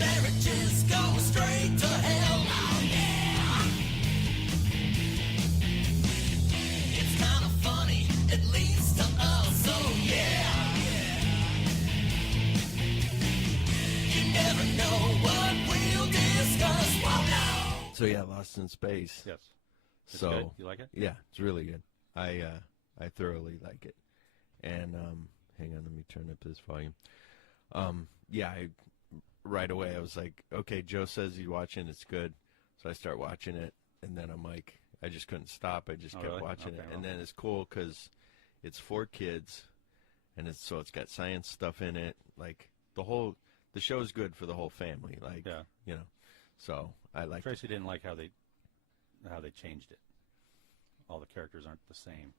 marriages go straight to hell. Oh yeah. It's kind of funny, at least to us. So yeah. You never know what we'll discuss. Well, no. So yeah, Lost in Space. Yes. It's So good. You like it? yeah, it's really good. I thoroughly like it. And hang on, let me turn up this volume. Yeah, right away I was like, okay, Joe says he's watching, it's good. So I start watching it, and then I'm like, I just couldn't stop. I just kept really? watching Okay, it, well. and then it's cool because it's for kids, and it's got science stuff in it. Like the show's good for the whole family. Like Yeah. you know, so I like. Tracy didn't like how they changed it. All the characters aren't the same.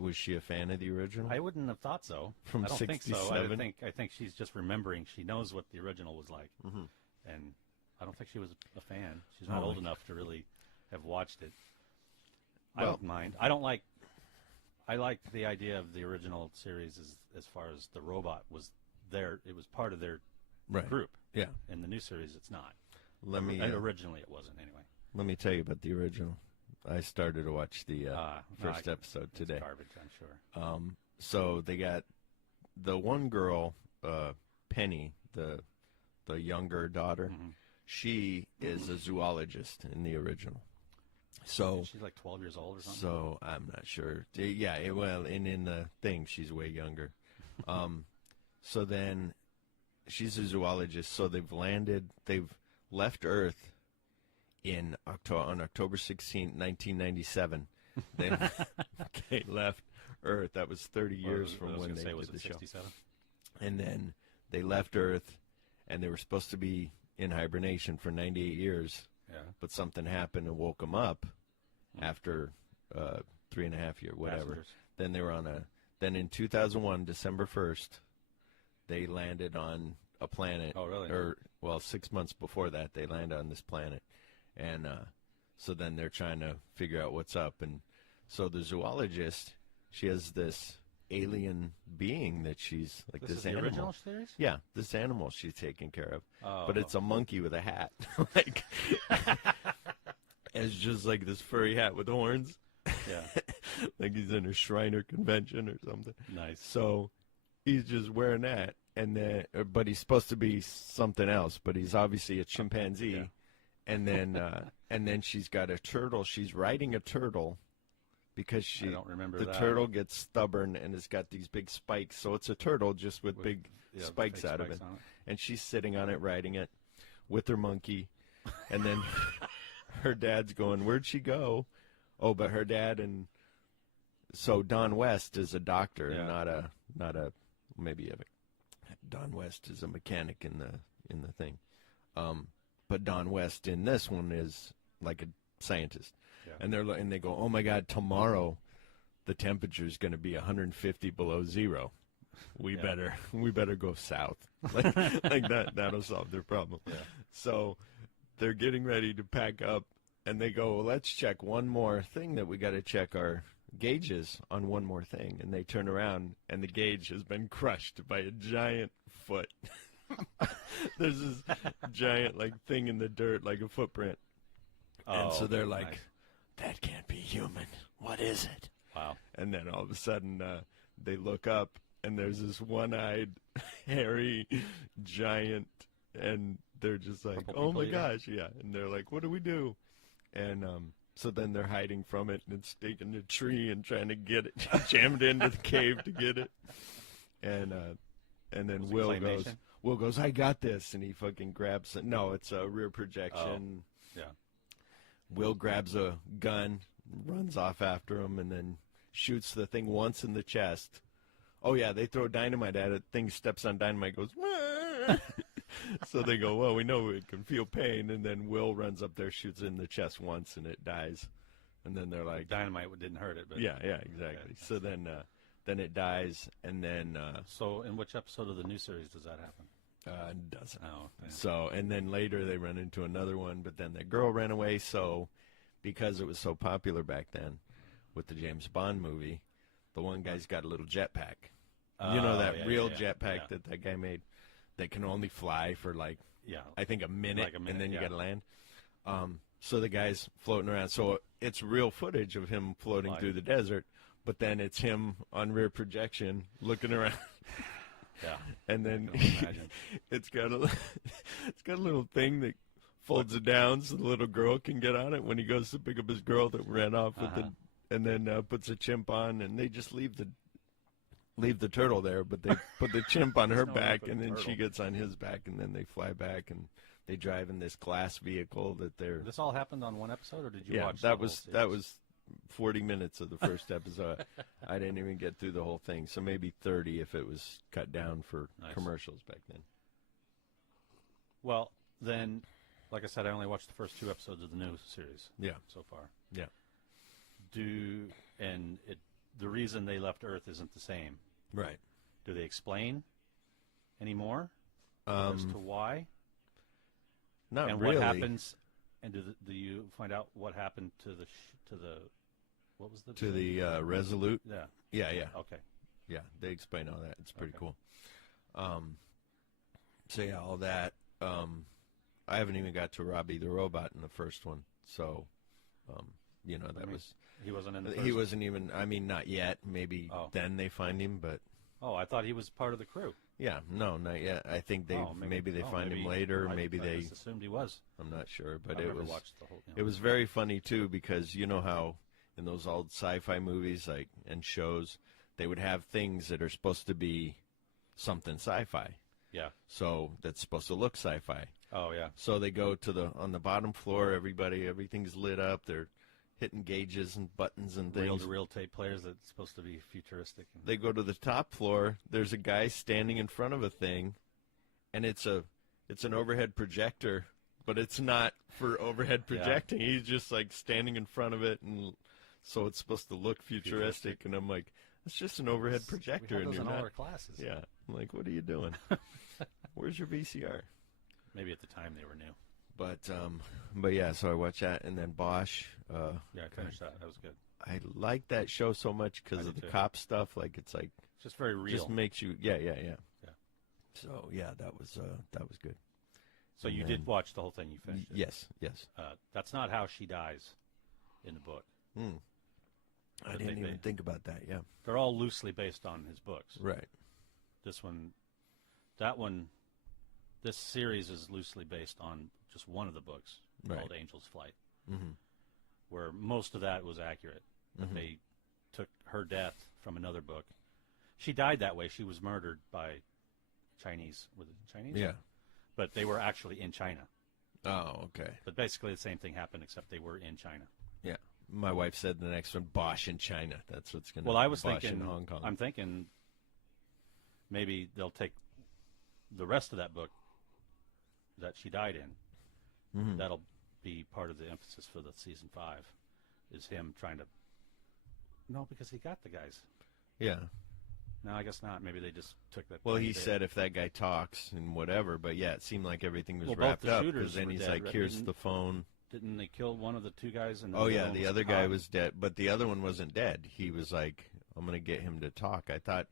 Was she a fan of the original? I wouldn't have thought so. From I don't think so. 67? I think she's just remembering. She knows what the original was like, Mhm. and I don't think she was a fan. She's not old enough to really have watched it. I Well- don't mind. I don't like. I liked the idea of the original series as far as the robot was there. It was part of their Right. group. Yeah. In the new series, it's not. Let me Originally, it wasn't anyway. let me tell you about the original. I started to watch the first No, episode it's today. garbage, I'm sure. So they got the one girl, Penny, the younger daughter. Mm-hmm. She is a zoologist in the original. So She's like 12 years old or something. so I'm not sure. Yeah, well, and in the thing, she's way younger. So then she's a zoologist. So they've left Earth on October 16th, 1997. They left Earth. That was 30 years from when they did the show. 67? And then they left Earth, and they were supposed to be in hibernation for 98 years. Yeah. But something happened and woke them up after 3.5 years, whatever. Passengers. Then they were then in 2001, December 1st, they landed on a planet. Oh, really? 6 months before that, they landed on this planet. And so then they're trying to figure out what's up. And so the zoologist, she has this alien being that she's like This this is the animal. original series? Yeah, this animal she's taking care of. Oh. But it's a monkey with a hat. Like, it's just like this furry hat with horns. Yeah. Like he's in a Shriner convention or something. Nice. So he's just wearing that. And then, but he's supposed to be something else. But he's obviously a chimpanzee. Yeah. And then she's got a turtle. She's riding a turtle because I don't remember the that. turtle gets stubborn and has got these big spikes. So it's a turtle just with big spikes fake out of it. spikes on it. And she's sitting on it, riding it with her monkey. And then her dad's going, "Where'd she go?" Oh, but her dad so Don West is a doctor, Yeah. not a maybe Don West is a mechanic in the thing. But Don West in this one is like a scientist. Yeah. And they go, "Oh my God, tomorrow the temperature is going to be 150 below zero. We better go south." Like that'll solve their problem. Yeah. So they're getting ready to pack up, and they go, "Well, let's check one more thing that we got to check our gauges on one more thing." And they turn around, and the gauge has been crushed by a giant foot. There's this giant thing in the dirt, like a footprint. And so they're like, nice. "That can't be human. What is it?" Wow. And then all of a sudden, they look up, and there's this one-eyed, hairy giant, and they're just like, Purple "Oh my people, yeah. gosh, yeah!" And they're like, "What do we do?" And so then they're hiding from it, and it's taking a tree and trying to get it, jammed into the cave to get it. And then Was it claymation? Will goes, "I got this," and he fucking grabs it. No, it's a rear projection. Yeah. Will grabs a gun, runs off after him, and then shoots the thing once in the chest. Oh, yeah, they throw dynamite at it. Thing steps on dynamite, goes, "Wah!" So they go, "Well, we know it can feel pain." And then Will runs up there, shoots it in the chest once, and it dies. And then they're like, Dynamite didn't hurt it. But yeah, exactly. Okay. So then it dies, and then So in which episode of the new series does that happen? it doesn't. Oh, yeah. So, and then later they run into another one, but then the girl ran away. So, because it was so popular back then with the James Bond movie, the one guy's got a little jetpack. You know that real jetpack that guy made. that can only fly for like Yeah. I think a minute, Like a minute, and then you yeah. got to land. So the guy's floating around. So it's real footage of him floating Flying. through the desert, but then it's him on rear projection looking around. Yeah. And then I can only imagine. it's got a little thing that folds it down so the little girl can get on it when he goes to pick up his girl that ran off with Uh-huh. and then puts a chimp on, and they just leave the turtle there, but they put the chimp on her There's no back, enough and of then the she turtle. gets on his back, and then they fly back, and they drive in this glass vehicle that they're. This all happened on one episode, or did you Yeah, watch? that the was whole that series? was 40 minutes of the first episode. I didn't even get through the whole thing, so maybe 30 if it was cut down for Nice. commercials back then. Well, then, like I said, I only watched the first 2 episodes of the new series. Yeah. So far. Yeah. The reason they left Earth isn't the same. Right. Do they explain any more as to why? Not And really. what happens? And do you find out what happened to the what was the To the Resolute? yeah? Yeah, yeah. Okay. Yeah, they explain all that. It's pretty Okay. cool. So yeah, all that. I haven't even got to Robbie the Robot in the first one, so that I mean, was he wasn't in the he first- wasn't even. I mean, not yet. Maybe Oh. then they find him, but Oh, I thought he was part of the crew. yeah, no, not yet. I think they maybe they find him later. Maybe I they. just assumed he was. I'm not sure, but I it never was. watched the whole. It was very funny too, because you know how in those old sci-fi movies like and shows they would have things that are supposed to be something sci-fi. Yeah. So that's supposed to look sci-fi. Oh yeah. So they go to on the bottom floor. Everything's lit up. They're hitting gauges and buttons and things. Reel-to-reel tape players that's supposed to be futuristic. They go to the top floor. There's a guy standing in front of a thing, and it's an overhead projector, but it's not for overhead projecting. He's just like standing in front of it, and so it's supposed to look futuristic. And I'm like, it's just an overhead projector, We had and those you're in all not. our classes. Yeah, I'm like, what are you doing? Where's your VCR? Maybe at the time they were new. But yeah, so I watched that, and then Bosch. Yeah, I finished that. That was good. I like that show so much I because do of the too. cop stuff. Like it's like It's just very real. just makes you yeah. Yeah. So yeah, that was good. So and you then- did watch the whole thing. You finished it. Yes. That's not how she dies in the book. I But didn't they- even think about that. Yeah. They're all loosely based on his books. Right. This one, that one, this series is loosely based on just one of the books Right. called Angel's Flight, Mm-hmm. where most of that was accurate. But Mhm. they took her death from another book. She died that way. She was murdered by Chinese. Was it Chinese? Yeah. But they were actually in China. Oh, okay. But basically the same thing happened, except they were in China. Yeah. My wife said the next one, Bosch in China. That's what's gonna. Well, I was Bosch thinking, in Hong Kong. I'm thinking maybe they'll take the rest of that book that she died in. Mhm. That'll be part of the emphasis for the season 5, is him trying to. No, because he got the guys. Yeah. No, I guess not. Maybe they just took that. Well, tiny he bit. said if that guy talks and whatever, but yeah, it seemed like everything was Well, both wrapped the up shooters because then were he's dead, like, right? "Here's Didn't- the phone." Didn't they kill one of the 2 guys? And Oh yeah, one the was other a guy cop? was dead, but the other one wasn't dead. He was like, "I'm gonna get him to talk." I thought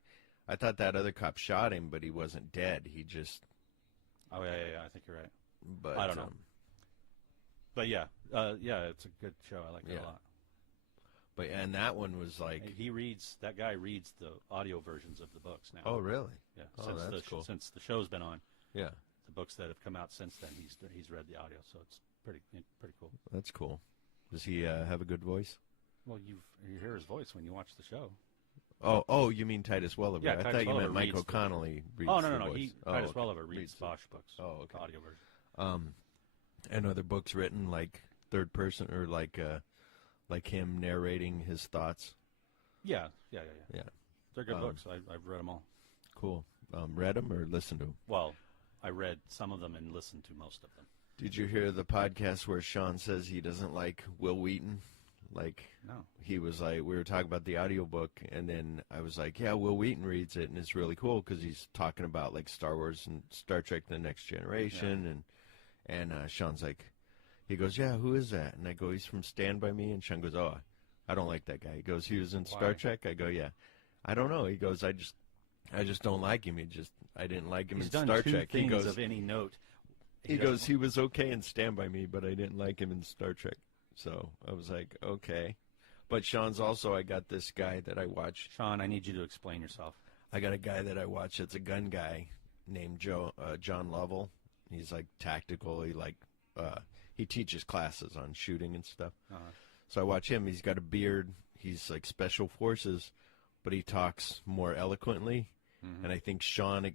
that other cop shot him, but he wasn't dead. He just. Oh yeah. I think you're right. But I don't know. But yeah, it's a good show. I like it Yeah. a lot. But and that one was like, That guy reads the audio versions of the books now. oh really? Yeah, Oh, that's cool. Since the show's been on, Yeah, the books that have come out since then, he's read the audio, so it's pretty cool. that's cool. Does he have a good voice? Well, you hear his voice when you watch the show. Oh, you mean Titus Welliver? Yeah, I Titus thought you Welliver meant Mike reads the- O'Connelly. Reads Oh the no, voice. Titus okay. Welliver reads the- Bosch books. Oh, okay. The audio version. And other books written like third person or like him narrating his thoughts. Yeah. Yeah. They're good books. I've read them all. Cool. Read them or listened to them? Well, I read some of them and listened to most of them. Did you hear the podcast where Sean says he doesn't like Will Wheaton? Like, No. he was like, we were talking about the audiobook, and then I was like, yeah, Will Wheaton reads it, and it's really cool because he's talking about, like, Star Wars and Star Trek The Next Generation, and Sean's like, he goes, yeah, who is that? And I go, he's from Stand By Me, and Sean goes, oh, I don't like that guy. He goes, he was in Star Why? Trek? I go, yeah. I don't know. He goes, I just don't like him. I didn't like him He's in done Star two Trek. things He goes, of any note. he goes, he was okay in Stand By Me, but I didn't like him in Star Trek. So I was like, okay. But Sean's also, I got this guy that I watch. Sean, I need you to explain yourself. I got a guy that I watch that's a gun guy named John Lovell. He's like tactical. He teaches classes on shooting and stuff. So I watch him. He's got a beard. He's like special forces, but he talks more eloquently. Mm-hmm. And I think Sean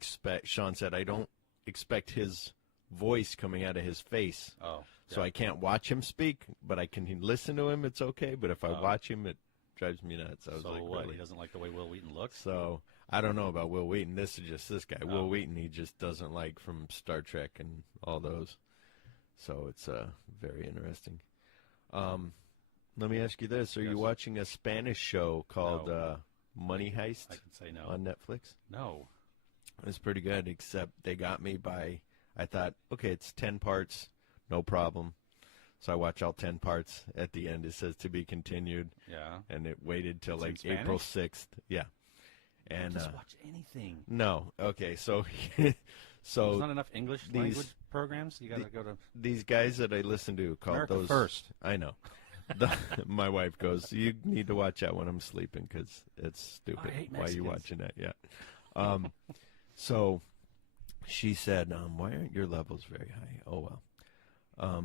said, I don't expect his voice coming out of his face. Oh. So I can't watch him speak, but I can listen to him. It's okay. But if I watch him, it drives me nuts. I was like, what? really? He doesn't like the way Will Wheaton looks? So I don't know about Will Wheaton. This is just this guy. Will Wheaton, he just doesn't like from Star Trek and all those. So it's very interesting. Let me ask you this. Are you watching a Spanish show called Money Heist I can say no. on Netflix? No. It's pretty good, except they got me by, I thought, okay, it's 10 parts, no problem. So I watch all 10 parts. At the end, it says to be continued. Yeah. And it waited till It's in like April Spanish? 6th. Yeah. And Just watch anything. no. Okay, so There's so not enough English language programs? You got to go to these guys that I listen to called America those First. I know. My wife goes, you need to watch that when I'm sleeping because it's stupid. I hate Why are you Mexicans. watching that? Yeah. So she said, why aren't your levels very high? Oh, well.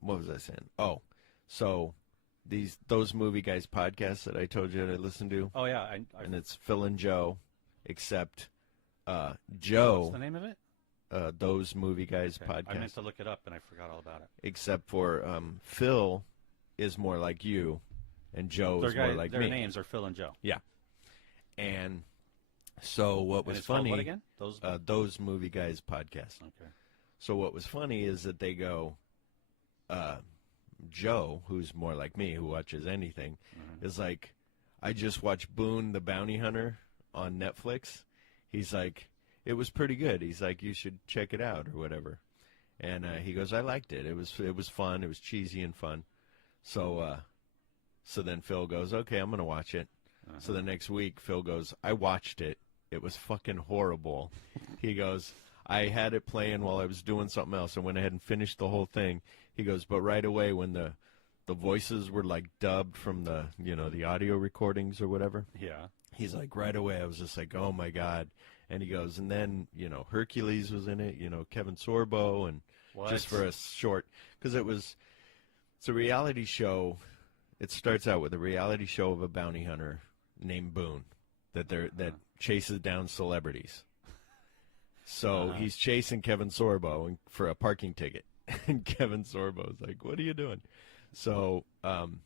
What was I saying? Oh, so those movie guys podcasts that I told you that I listen to, Oh, yeah. and it's Phil and Joe, except Joe, What's the name of it? those movie guys Okay. I meant podcasts, to look it up, and I forgot all about it. except for Phil is more like you, and Joe is more like their me. names are Phil and Joe. Yeah. And so what And was it's called funny? what again? Those movie guys podcast. Okay. So what was funny is that they go, Joe, who's more like me, who watches anything, is like, I just watched Boone the Bounty Hunter on Netflix. He's like, it was pretty good. He's like, you should check it out or whatever. And he goes, I liked it. It was fun. It was cheesy and fun. So then Phil goes, okay, I'm gonna watch it. So the next week, Phil goes, I watched it. It was fucking horrible. He goes, I had it playing while I was doing something else. I went ahead and finished the whole thing. He goes, but right away when the voices were like dubbed from the audio recordings or whatever. Yeah. He's like, right away, I was just like, oh my God. And he goes, and then, Hercules was in it, Kevin Sorbo, and What? just for a short, because it's a reality show. It starts out with a reality show of a bounty hunter named Boone that chases down celebrities. So he's chasing Kevin Sorbo for a parking ticket. And Kevin Sorbo's like, what are you doing? So, and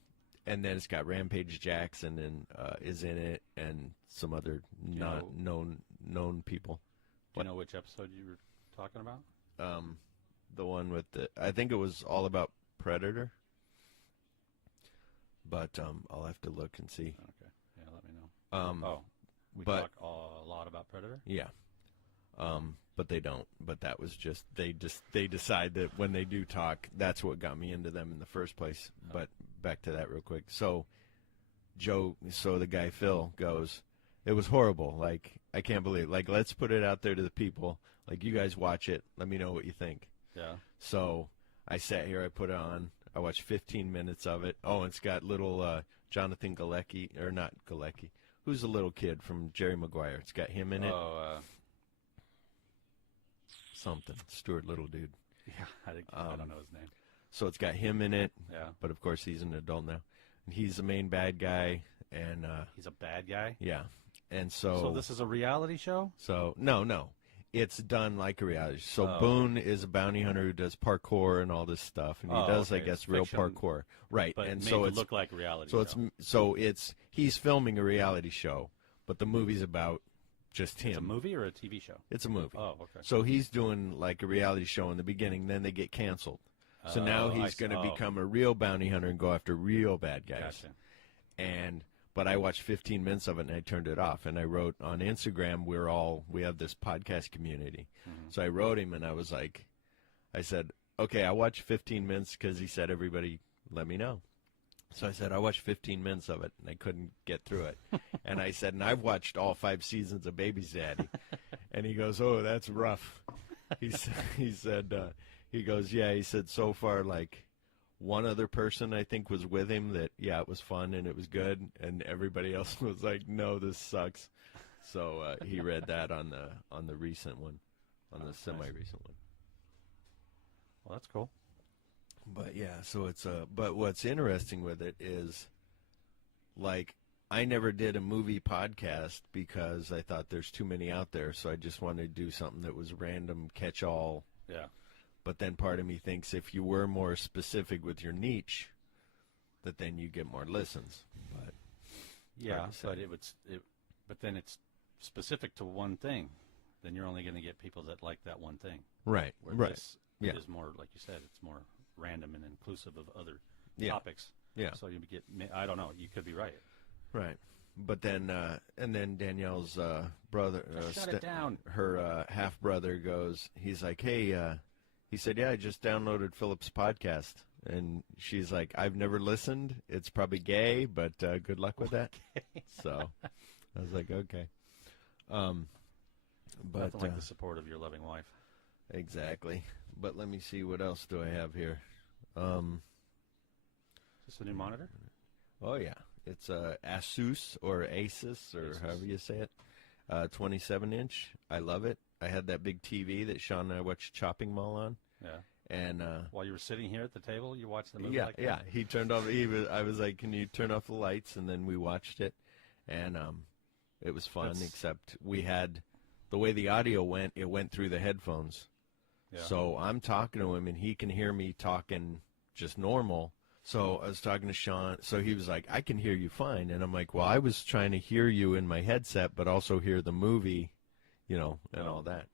then it's got Rampage Jackson is in it, and some other not known people. Do you know which episode you were talking about? The one with I think it was all about Predator. But I'll have to look and see. Okay. Yeah, let me know. We but- talk a lot about Predator? Yeah. But they don't. But that was just they decide that when they do talk, that's what got me into them in the first place. But back to that real quick. So the guy Phil goes, it was horrible. Like, I can't believe it. Like, let's put it out there to the people. Like, you guys watch it. Let me know what you think. Yeah. So I sat here, I put it on. I watched 15 minutes of it. Oh, it's got little Jonathan Galecki, or not Galecki. Who's the little kid from Jerry Maguire? It's got him in it. Something. Stuart Little dude. Yeah, I don't know his name. So it's got him in it. Yeah. But, of course, he's an adult now. And he's the main bad guy. And He's a bad guy? yeah. And so... So this is a reality show? So, no. It's done like a reality. So Oh. Boone is a bounty hunter who does parkour and all this stuff. And he does, okay. I guess, It's real fiction, parkour. Right. But And made so to it's look like a reality So show. he's filming a reality show, but the movie's about just him. It's a movie or a TV show? It's a movie. Oh, okay. So he's doing like a reality show in the beginning, then they get canceled. So now Oh, I he's see. going to Oh. become a real bounty hunter and go after real bad guys. Gotcha. But I watched 15 minutes of it and I turned it off. And I wrote on Instagram, we have this podcast community. Mm-hmm. So I wrote him and I said, okay, I watched 15 minutes because he said, everybody let me know. So I said, I watched 15 minutes of it, and I couldn't get through it. And I said, and I've watched all 5 seasons of Baby's Daddy. And he goes, oh, that's rough. He goes, yeah, he said, so far, like, one other person I think was with him that, yeah, it was fun and it was good. And everybody else was like, no, this sucks. So he read that on the recent one, on the semi-recent one. Well, that's cool. But yeah, so it's but what's interesting with it is, like, I never did a movie podcast because I thought there's too many out there, so I just wanted to do something that was random, catch-all. Yeah. But then part of me thinks if you were more specific with your niche, that then you get more listens. But yeah, but then it's specific to one thing. Then you're only going to get people that like that one thing. Right. Where Right. This Yeah. is more, like you said, it's more random and inclusive of other Yeah. topics. Yeah. So you get, I don't know, you could be right. Right. But then, and then Danielle's brother, Shut it down. her half brother goes, he's like, hey, he said, yeah, I just downloaded Philip's podcast. And she's like, I've never listened. It's probably gay, but good luck with that. So I was like, okay. But Nothing like the support of your loving wife. exactly. But let me see, what else do I have here? Is this a new monitor? Oh, yeah. It's Asus or Asus or Asus. however you say it. 27-inch. I love it. I had that big TV that Sean and I watched Chopping Mall on. Yeah. And While you were sitting here at the table, you watched the movie yeah, like that? yeah. He turned off. I was like, "Can you turn off the lights?" And then we watched it, and it was fun. That's- Except we had the way the audio went. It went through the headphones. Yeah. So I'm talking to him, and he can hear me talking just normal. So I was talking to Sean. So he was like, "I can hear you fine," and I'm like, "Well, I was trying to hear you in my headset, but also hear the movie, and all that."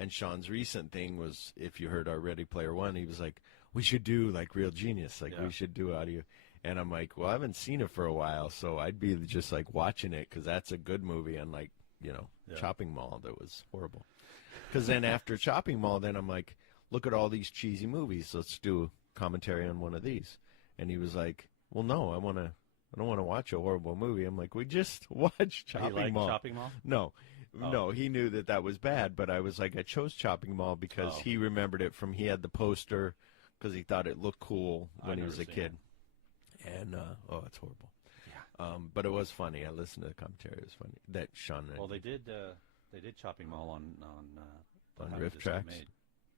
And Sean's recent thing was, if you heard our Ready Player One, he was like, we should do like Real Genius, like we should do audio. And I'm like, well, I haven't seen it for a while, so I'd be just like watching it because that's a good movie, unlike, Chopping Mall that was horrible. Because then after Chopping Mall, then I'm like, look at all these cheesy movies. Let's do a commentary on one of these. And he was like, well, no, I don't want to watch a horrible movie. I'm like, we just watched Chopping He liked Mall. Chopping Mall? No. Oh. No, he knew that was bad, but I was like, I chose Chopping Mall because he remembered it from, he had the poster because he thought it looked cool when he was a kid. And, it's horrible. Yeah. But it was funny. I listened to the commentary. It was funny. That Sean. Well, they did Chopping Mall on the Riff Just Tracks? Made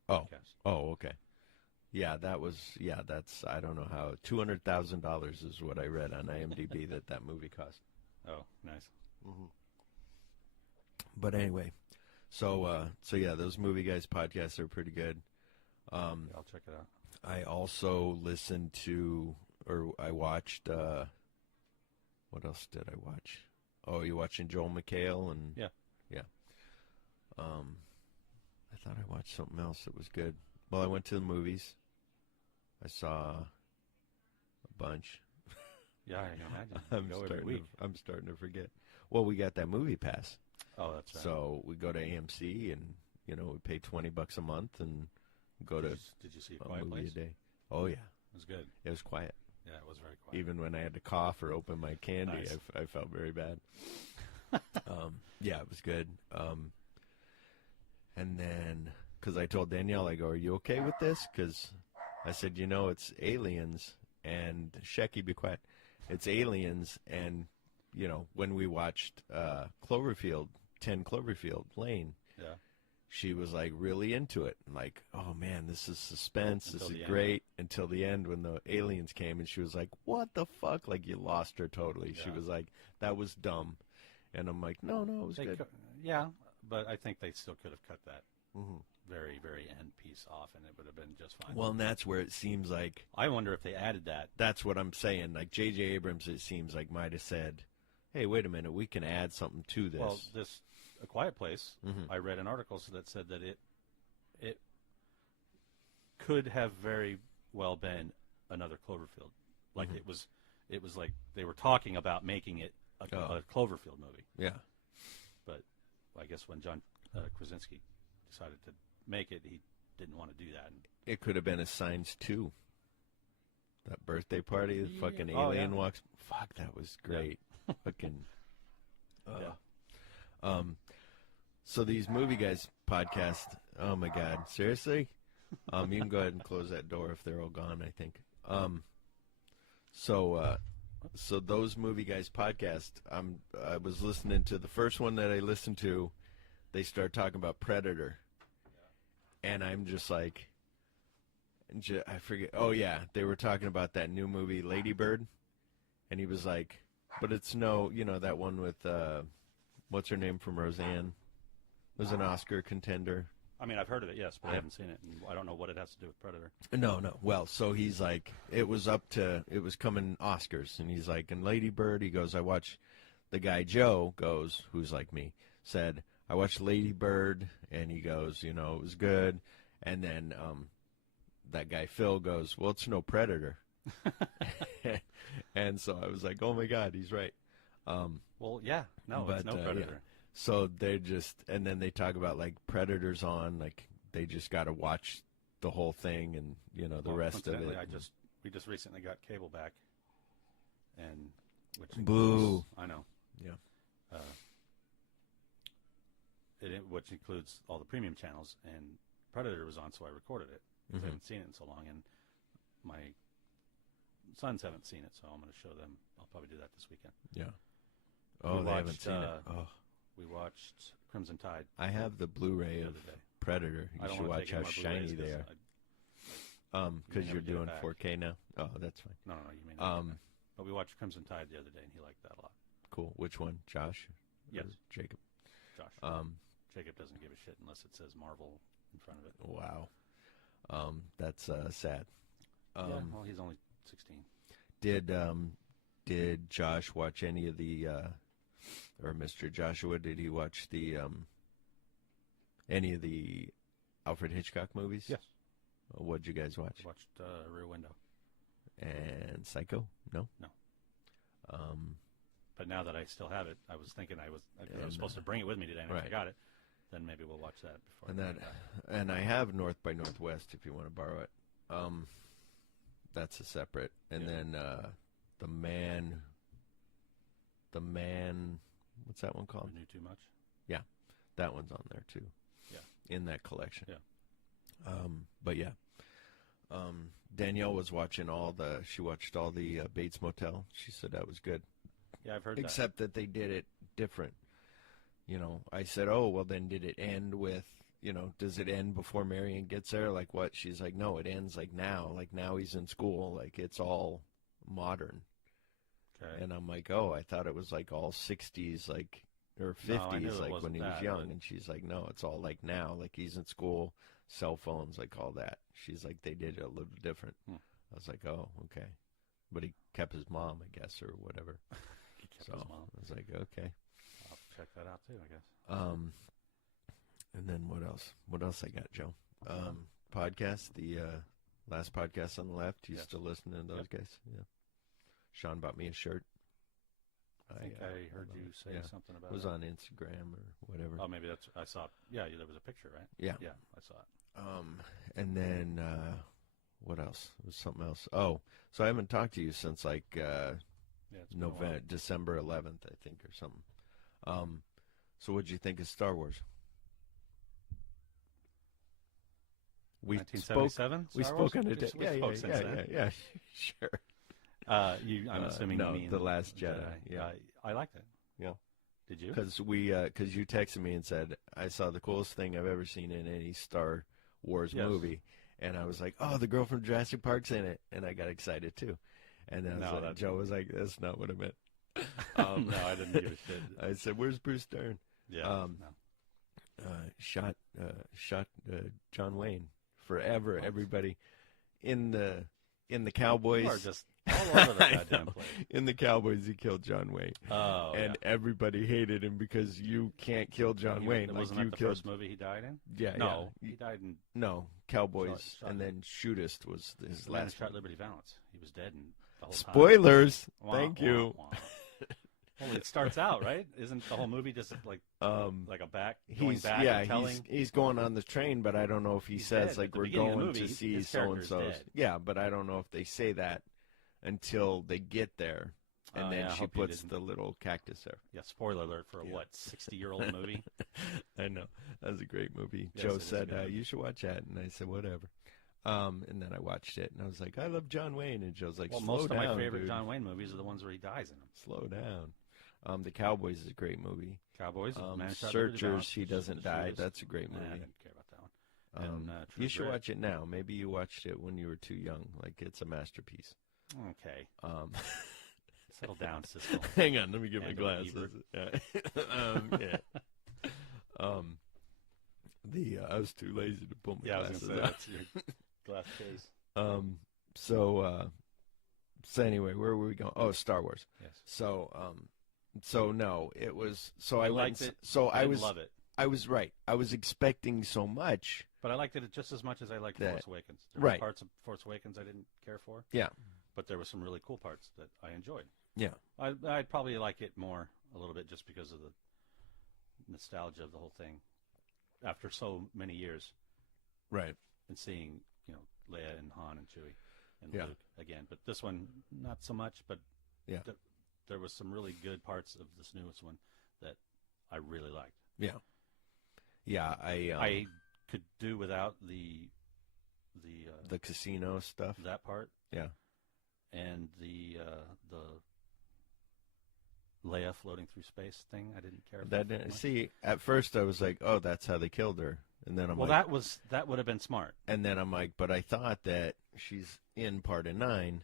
Oh. podcast. Oh, okay. Yeah, that's, I don't know how, $200,000 is what I read on IMDb that movie cost. Oh, nice. Mm-hmm. But anyway, so yeah, those Movie Guys podcasts are pretty good. I'll check it out. I also listened to, or I watched, what else did I watch? Oh, you watching Joel McHale? And Yeah. Yeah. I thought I watched something else that was good. Well, I went to the movies. I saw a bunch. Yeah, I can imagine. You go every week. I'm starting to forget. Well, we got that movie pass. Oh, that's right. So we go to AMC and, we pay $20 a month and go did to you see a Quiet movie Place? a day. Oh, yeah. It was good. It was quiet. Yeah, it was very quiet. Even when I had to cough or open my candy, Nice. I felt very bad. Yeah, it was good. And then, because I told Danielle, I go, are you okay with this? Because I said, it's aliens. And Shecky, be quiet. It's aliens. And, when we watched Cloverfield, 10 Cloverfield Lane, Yeah. she was like really into it. Like, oh man, this is suspense. Until This the is end. great. Until the end when the aliens came and she was like, what the fuck? Like, you lost her totally. She Yeah. was like, that was dumb. And I'm like, no, it was good. Yeah, but I think they still could have cut that Mm-hmm. very, very end piece off, and it would have been just fine. Well, and that's where it seems like, I wonder if they added that. that's what I'm saying. Like, J.J. Abrams, it seems like, might have said, hey, wait a minute, we can add something to this. Well, A Quiet Place, Mhm. I read an article that said that it could have very well been another Cloverfield. Like Mhm. it was like they were talking about making it a Cloverfield movie. Yeah. But I guess when John Krasinski decided to make it, he didn't want to do that. It could have been a Signs 2. that birthday party, the fucking Oh, alien yeah. walks. Fuck, that was great. Fucking. Yeah. So these movie guys podcast. Oh my God, seriously? You can go ahead and close that door if they're all gone. I think. So those movie guys podcast. I was listening to the first one that I listened to. They start talking about Predator, and I'm just like, I forget. Oh yeah, they were talking about that new movie Lady Bird, and he was like, but it's no, that one with what's her name from Roseanne, was an Oscar contender. I mean, I've heard of it, yes, but I haven't seen it, and I don't know what it has to do with Predator. No. Well, so he's like, it was coming Oscars, and he's like, in Lady Bird, he goes, I watched, the guy Joe goes, who's like me, said, I watched Lady Bird, and he goes, it was good, and then that guy Phil goes, well, it's no Predator. And so I was like, oh my God, he's right. Well, yeah, no, but, it's no Predator. Yeah. So they just, and then they talk about like Predators on, like they just got to watch the whole thing, and the rest of it. We just recently got cable back, and which Boo. I know. Yeah. Which includes all the premium channels, and Predator was on, so I recorded it. I haven't seen it in so long, and my sons haven't seen it, so I'm going to show them. I'll probably do that this weekend. Yeah. Oh, they haven't seen it. Oh. We watched Crimson Tide. I have the Blu-ray of Predator. You should watch how shiny they are. Because you're doing 4K now. Oh, that's fine. No, you may not. But we watched Crimson Tide the other day, and he liked that a lot. Cool. Which one? Josh? Yes. Or Jacob? Josh. Jacob doesn't give a shit unless it says Marvel in front of it. Wow. That's sad. Yeah, well, he's only 16. Did Josh watch any of the or Mr. Joshua, did he watch the any of the Alfred Hitchcock movies? Yes. What'd you guys watch? I watched Rear Window. And Psycho? No? No. But now that I still have it, I was thinking I was supposed to bring it with me today, and I forgot it. Then maybe we'll watch that before. And I have North by Northwest if you want to borrow it. That's a separate. And then the man, what's that one called? I Knew Too Much. Yeah, that one's on there too. Yeah, in that collection. Yeah. But yeah, Danielle was watching she watched all the Bates Motel. She said that was good. Yeah, I've heard Except that they did it different. I said, oh, well, then did it end with, does it end before Marion gets there? Like what? She's like, no, it ends like now. Like now he's in school. Like it's all modern. Okay. And I'm like, oh, I thought it was like all 60s, like, or 50s, like when he was young. And she's like, no, it's all like now. Like he's in school, cell phones, like all that. She's like, they did it a little different. I was like, oh, okay. But he kept his mom, I guess, or whatever. He kept his mom. I was like, okay. I'll have to check that out too, I guess. And then what else? What else I got, Joe? Podcast, the last podcast on the left. You still listening to those guys? Yeah. Sean bought me a shirt. I think I heard you say something about it. It was on Instagram or whatever. Oh, maybe I saw it. Yeah, there was a picture, right? Yeah. Yeah, I saw it. And then, what else? It was something else. Oh, so I haven't talked to you since like December 11th, I think, or something. So what'd you think of Star Wars? We 1977? We spoke on it. Yeah, sure. I'm assuming you mean The Last Jedi. Yeah, I liked it. Yeah. Did you? Because you texted me and said I saw the coolest thing I've ever seen in any Star Wars movie, and I was like, oh, the girl from Jurassic Park's in it, and I got excited too. And then Joe was like, that's not what I meant. No, I didn't give a shit. I said, where's Bruce Dern? Yeah. Shot John Wayne forever. What? Everybody in the Cowboys. You are just all over the goddamn place. In the Cowboys, he killed John Wayne. Oh, and everybody hated him because you can't kill John Wayne. Wasn't that the first movie he died in? Yeah. No, he died in. No, Cowboys, and then Shootist was his last. Shot Liberty Valance. He was dead in the whole time. Spoilers. Thank you. Well, it starts out right. Isn't the whole movie just like a back? He's going on the train, but I don't know if he says dead. like we're going to see so and so. Yeah, but I don't know if they say that until they get there, and Oh, then yeah, I she hope you puts didn't. the little cactus there. Yeah, spoiler alert for a, Yeah. 60-year-old movie? I know. That was a great movie. Yes, Joe it is a said, good movie. you should watch that. And I said, whatever. And then I watched it, and I was like, I love John Wayne. And Joe's like, Well, slow most down, of my favorite dude. John Wayne movies are the ones where he dies in them. Slow down. The Cowboys is a great movie. Cowboys, Man Shot Liberty Searchers, Balance, he doesn't die. Shooters. That's a great Nah, I movie. didn't care about that one. And, True You should Grit. watch it now. Maybe you watched it when you were too young. Like, it's a masterpiece. Okay. Um, Settle down, Siskel. hang on, let me get my Andor glasses. Ebert. Yeah. I was too lazy to pull my Yeah, I was glasses going to say, out. that's your glass case. So anyway, where were we going? Oh, Star Wars. Yes. So no, it was. So I liked went. it. So I I didn't was. love it. I was right. I was expecting so much. But I liked it just as much as I liked That- Force Awakens. There were right. parts of Force Awakens I didn't care for, Yeah. but there were some really cool parts that I enjoyed. Yeah. I'd probably like it more a little bit just because of the nostalgia of the whole thing. After so many years, Right. and seeing Leia and Han and Chewie and Yeah. Luke again, but this one not so much. But Yeah. there was some really good parts of this newest one that I really liked. Yeah. Yeah. I could do without the casino stuff. that part Yeah. and the Leia floating through space thing. I didn't care. That for didn't, much. see, at first I was like, oh, that's how they killed her, and then I'm Well, like, that would have been smart. and then I'm like, but I thought that she's in part of 9,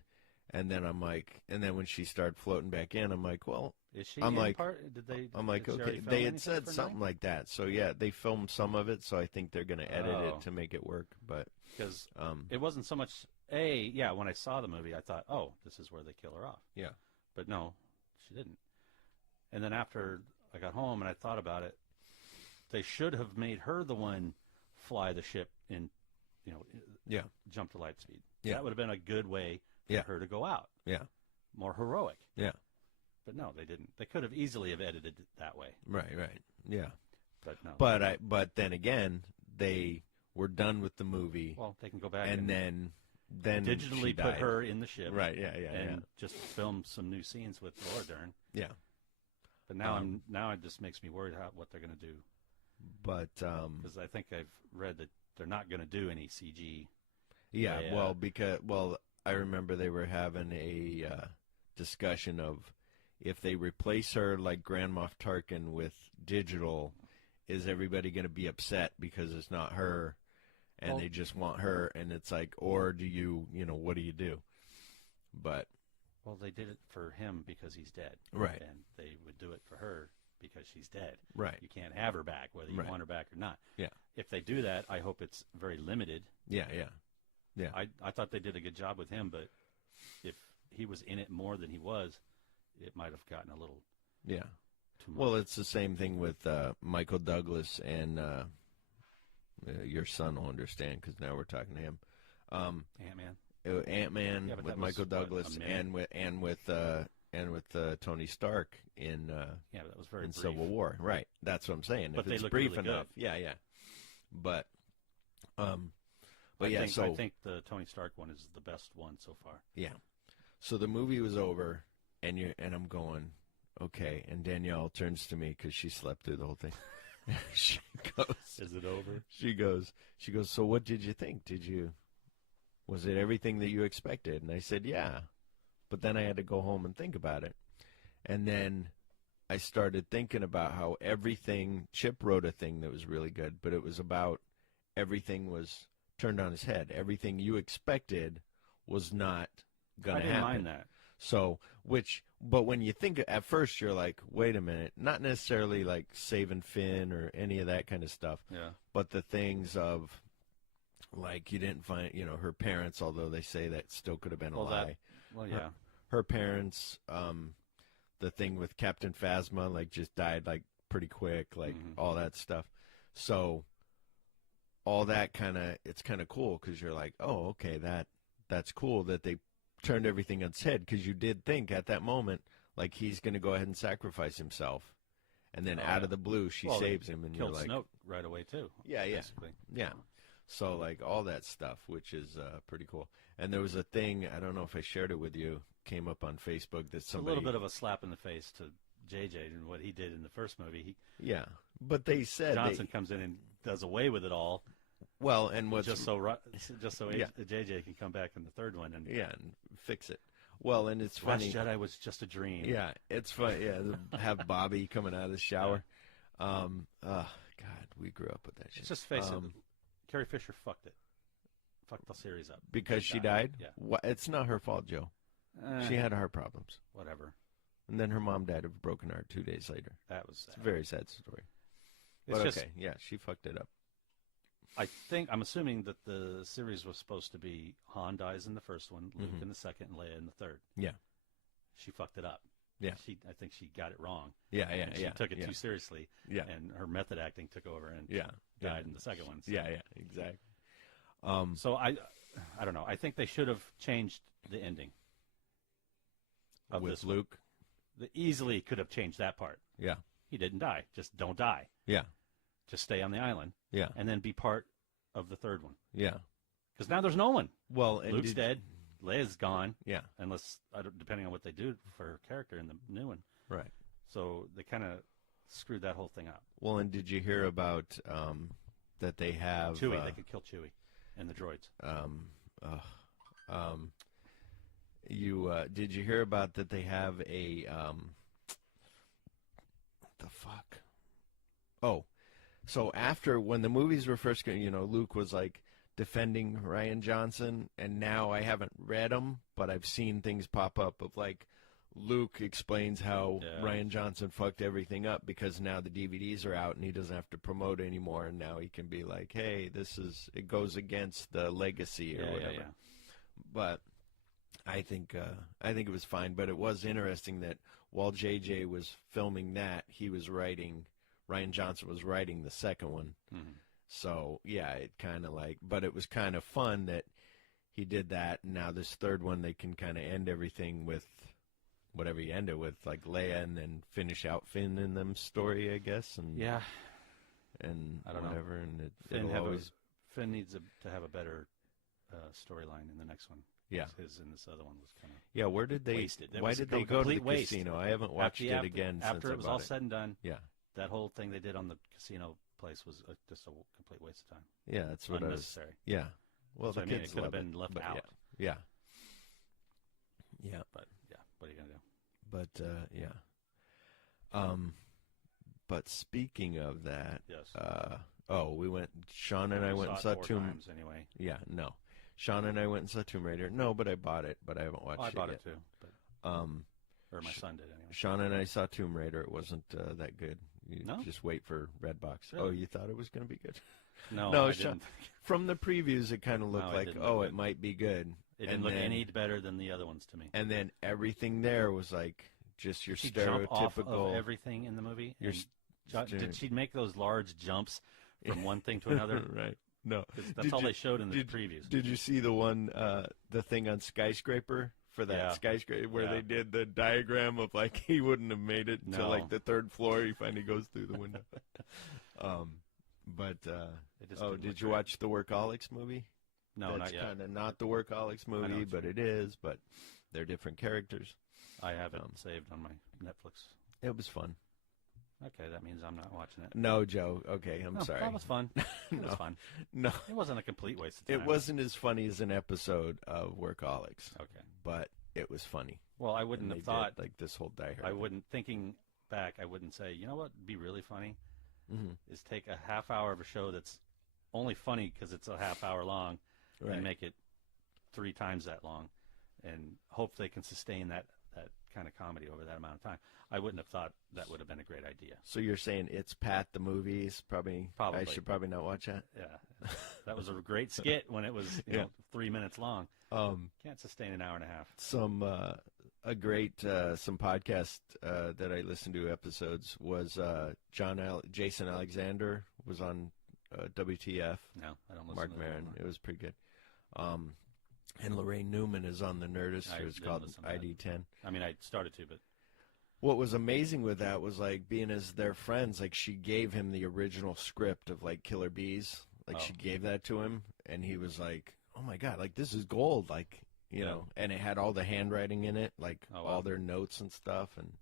and then I'm like, and then when she started floating back in, I'm like, well, Is she? I'm in like- part? Did they? I'm like, did she okay, already film they had anything said for something 9? like that, so yeah, they filmed some of it, so I think they're gonna edit Oh. it to make it work, but Because um, it wasn't so much. When I saw the movie, I thought, oh, this is where they kill her off. yeah, But no, she didn't. And then after I got home and I thought about it, they should have made her the one fly the ship in, yeah, jump to light speed. Yeah. That would have been a good way for Yeah. her to go out. yeah, More heroic. yeah, But no, they didn't. They could have easily have edited it that way. right, yeah, But no. but then again, they were done with the movie, Well, they can go back and then she digitally put died. her in the ship. right, yeah, And just film some new scenes with Laura Dern. yeah. But now it just makes me worried what they're going to do, But because I think I've read that they're not going to do any CG. yeah, Yeah. well, I remember they were having a discussion of if they replace her like Grand Moff Tarkin with digital, is everybody going to be upset because it's not her, and Well- they just want her, and it's like, or do you, what do you do? But Well, they did it for him because he's dead. Right. And they would do it for her because she's dead. right, You can't have her back, whether you Right. want her back or not. Yeah. If they do that, I hope it's very limited. yeah, I thought they did a good job with him, but if he was in it more than he was, it might have gotten a little yeah. too much. Well, it's the same thing with Michael Douglas, and your son will understand because now we're talking to him. Ant-Man. Ant-Man Yeah, but with that was, Michael what, Douglas a minute? and with Tony Stark in Yeah, but that was very in brief. Civil War. Right. That's what I'm saying. But if they it's look brief really good. enough. Yeah. But I yeah, think, I think the Tony Stark one is the best one so far. yeah. So the movie was over, and I'm going, okay. And Danielle turns to me because she slept through the whole thing. She goes, Is it over? She goes, so what did you think? Was it everything that you expected? And I said, yeah. But then I had to go home and think about it. And then I started thinking about how everything, Chip wrote a thing that was really good, but it was about everything was turned on its head. Everything you expected was not going I to didn't happen. mind that. So, but when you think at first, you're like, wait a minute, not necessarily like saving Finn or any of that kind of stuff, Yeah. but the things of, like, you didn't find, her parents, although they say that still could have been a lie. Well, yeah. Her parents, the thing with Captain Phasma, like, just died, like, pretty quick, like, all that stuff. So, all that it's kind of cool because you're like, oh, okay, that's cool that they turned everything on its head, because you did think at that moment, like, he's going to go ahead and sacrifice himself. And then out of the blue, she Well, they saves him, and you're Killed like, Snoke right away, too. Yeah. Basically. Yeah. So like all that stuff, which is pretty cool. And there was a thing, I don't know if I shared it with you, came up on Facebook that It's somebody. a little bit of a slap in the face to JJ and what he did in the first movie. Yeah, but they said Johnson comes in and does away with it all, well, and what's just so Yeah. JJ can come back in the third one and yeah, and fix it. Well, and it's Last funny. Jedi was just a dream. Yeah, it's fun. Yeah, have Bobby coming out of the shower. God, we grew up with that shit. Let's just face it, Carrie Fisher fucked it. Fucked the series up. Because she died? Yeah. It's not her fault, Joe. She had heart problems. Whatever. And then her mom died of a broken heart 2 days later. That was sad. It's a very sad story. It's But just, okay, yeah, she fucked it up. I'm assuming that the series was supposed to be Han dies in the first one, Luke in the second, and Leia in the third. Yeah. She fucked it up. Yeah. I think she got it wrong. Yeah, And she took it too seriously. Yeah. And her method acting took over and Yeah. died in the second one. So. Yeah, exactly. So I don't know. I think they should have changed the ending of with this one. Luke? They easily could have changed that part. Yeah. He didn't die. Just don't die. Yeah. Just stay on the island. Yeah. And then be part of the third one. Yeah. Because now there's no one. Well, and Luke's dead. Leia's gone. Yeah. Unless, depending on what they do for her character in the new one. Right. So they kind of screwed that whole thing up. Well, and did you hear about that they have Chewie, they could kill Chewie and the droids. Did you hear about that they have a the fuck? Oh, so after when the movies were first going, Luke was like defending Ryan Johnson, and now I haven't read them, but I've seen things pop up of like Luke explains how Ryan Johnson fucked everything up because now the DVDs are out and he doesn't have to promote anymore, and now he can be like, hey, it goes against the legacy or whatever. Yeah. But I think it was fine. But it was interesting that while JJ was filming that, Ryan Johnson was writing the second one. Mm-hmm. So yeah, it kind of but it was kind of fun that he did that. And now this third one, they can kind of end everything with whatever you end it with, like Leia, and then finish out Finn in them story, I guess. And yeah. And I don't whatever. know. And Finn needs to have a better storyline in the next one. Yeah. His in this other one was kind of where did they? wasted. Why did they go to the casino? I haven't watched it again after since it was I bought all said and done. Yeah. That whole thing they did on the casino place was just a complete waste of time. Yeah, that's what unnecessary. Yeah. Well, So, the kids it could have love been left but out. Yeah. Yeah. But yeah, what are you gonna do? But yeah. But speaking of that, Yes. we went. Sean and I went and saw Tomb Raider. Anyway. Yeah, no. Sean and I went and saw Tomb Raider. No, but I bought it, but I haven't watched it I bought yet. it too. But, or my son did anyway. Sean and I saw Tomb Raider. It wasn't that good. You No? just wait for Redbox. Really? Oh, you thought it was going to be good? No, I Sean, didn't. from the previews, it kind of looked No, it like, didn't look it good. might be good. It didn't look any better than the other ones to me. And then everything there was like just your Did she stereotypical. jump off of everything in the movie? Your Did she make those large jumps from one thing to another? Right. No. 'Cause that's all they showed in the previews. Did you see the one, the thing on Skyscraper? For that skyscraper where they did the diagram of like he wouldn't have made it to like the third floor. He finally goes through the window. Did you watch the Workaholics movie? No, That's not yet. kind of not the Workaholics movie, but it is. But they're different characters. I have it saved on my Netflix. It was fun. Okay, that means I'm not watching it. No, Joe. Okay, I'm sorry. That was fun. It was fun. No, it wasn't a complete waste of time. It wasn't as funny as an episode of Workaholics. Okay, but it was funny. Well, I wouldn't have thought like this whole Die Hard. I wouldn't thinking back. I wouldn't say, you know what would be really funny is take a half hour of a show that's only funny because it's a half hour long, and make it 3 times that long, and hope they can sustain that kind of comedy over that amount of time. I wouldn't have thought that would have been a great idea. So you're saying It's Pat the movie is probably. I should probably not watch that. Yeah, that was a great skit when it was 3 minutes long. Can't sustain an hour and a half. Some podcast that I listened to episodes was Jason Alexander was on WTF. No, I don't listen Mark to Maron. that. It was pretty good. And Lorraine Newman is on the Nerdist. It's called ID10. I mean, I started to, but what was amazing with that was like being as their friends. Like she gave him the original script of like Killer Bees, Like, Oh. she gave that to him, and he was like, oh, my God, like, this is gold, like, you know. And it had all the handwriting in it, like, Oh, wow. all their notes and stuff. And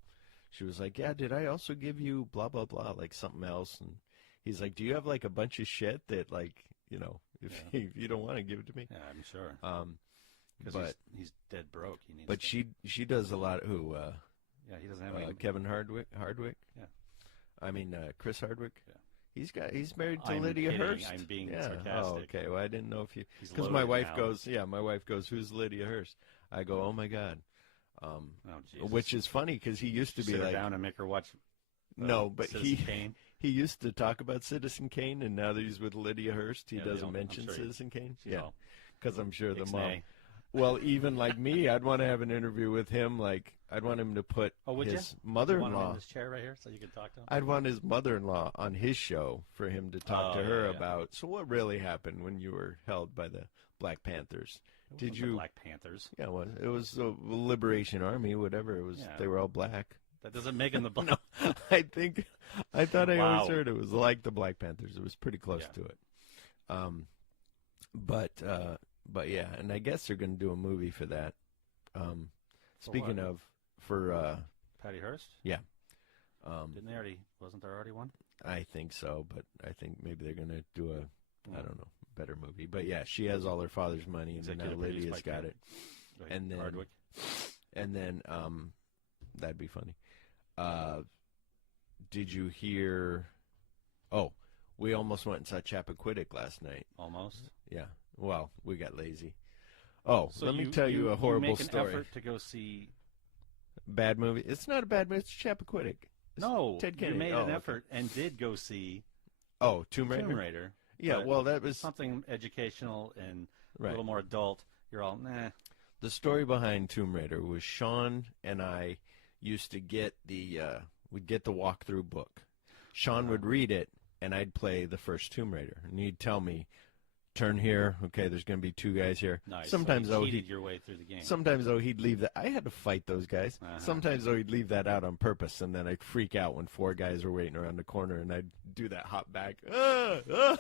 she was like, yeah, did I also give you blah, blah, blah, like something else? And he's like, do you have, like, a bunch of shit that, like, you know, if, if you don't want to give it to me? Yeah, I'm sure. But Because he's dead broke. He needs but to- she does a lot. Who? Yeah, he doesn't have any. Kevin Hardwick. Yeah. I mean, Chris Hardwick. Yeah. He's married to I'm Lydia kidding. Hurst. I'm being yeah. sarcastic. Oh, okay. Well, I didn't know if you, He's because my loaded wife now. goes, my wife goes, who's Lydia Hurst? I go, oh my God. Oh, Jesus. Which is funny because he used to be Sit her like, down and make her watch. no, but Citizen Kane. he used to talk about Citizen Kane, and now that he's with Lydia Hurst, he Yeah, they doesn't don't- mention I'm sure Citizen Kane. she's Yeah, all because I'm sure the mom. ixnay. Well, even like me, I'd want to have an interview with him. Like, I'd want him to put would his you? You want him mother-in-law. in this chair right here so you can talk to him? I'd want his mother-in-law on his show for him to talk Oh, to her yeah, yeah. about. So, what really happened when you were held by the Black Panthers? It Did wasn't the you? Black Panthers. Yeah, it was the Liberation Army, whatever it was. Yeah. They were all black. That doesn't make him the Black. No, I thought I Wow. always heard it was like the Black Panthers. It was pretty close Yeah. to it. But yeah, and I guess they're going to do a movie for that. Speaking what? of, for Patty Hearst? yeah, Didn't they already? Wasn't there already one? I think so. But I think maybe they're going to do I don't know, better movie. But yeah, she has all her father's money, and now Executive produced Lydia's by got Ken- it. Right, And then- Hardwick. And then that'd be funny. Did you hear? Oh, we almost went and saw Chappaquiddick last night. Almost. Yeah. Well, we got lazy. Oh, So let me tell you a horrible make an story. effort to go see. Bad movie. It's not a bad movie. It's Chappaquiddick. It's No, Ted you Kennedy. made Oh, an okay. effort and did go see Oh, Tomb Raider. Tomb Raider. Yeah. but Well, that was something educational and a right. little more adult. You're all nah. The story behind Tomb Raider was Sean and I used to get we'd get the walkthrough book. Sean would read it, and I'd play the first Tomb Raider, and he'd tell me, "Turn here. Okay, there's going to be two guys here." Nice. Sometimes so though you he cheated your way through the game. Sometimes, though, he'd leave that. I had to fight those guys. Uh-huh. Sometimes, though, he'd leave that out on purpose, and then I'd freak out when four guys were waiting around the corner, and I'd do that hop back. Ah, ah.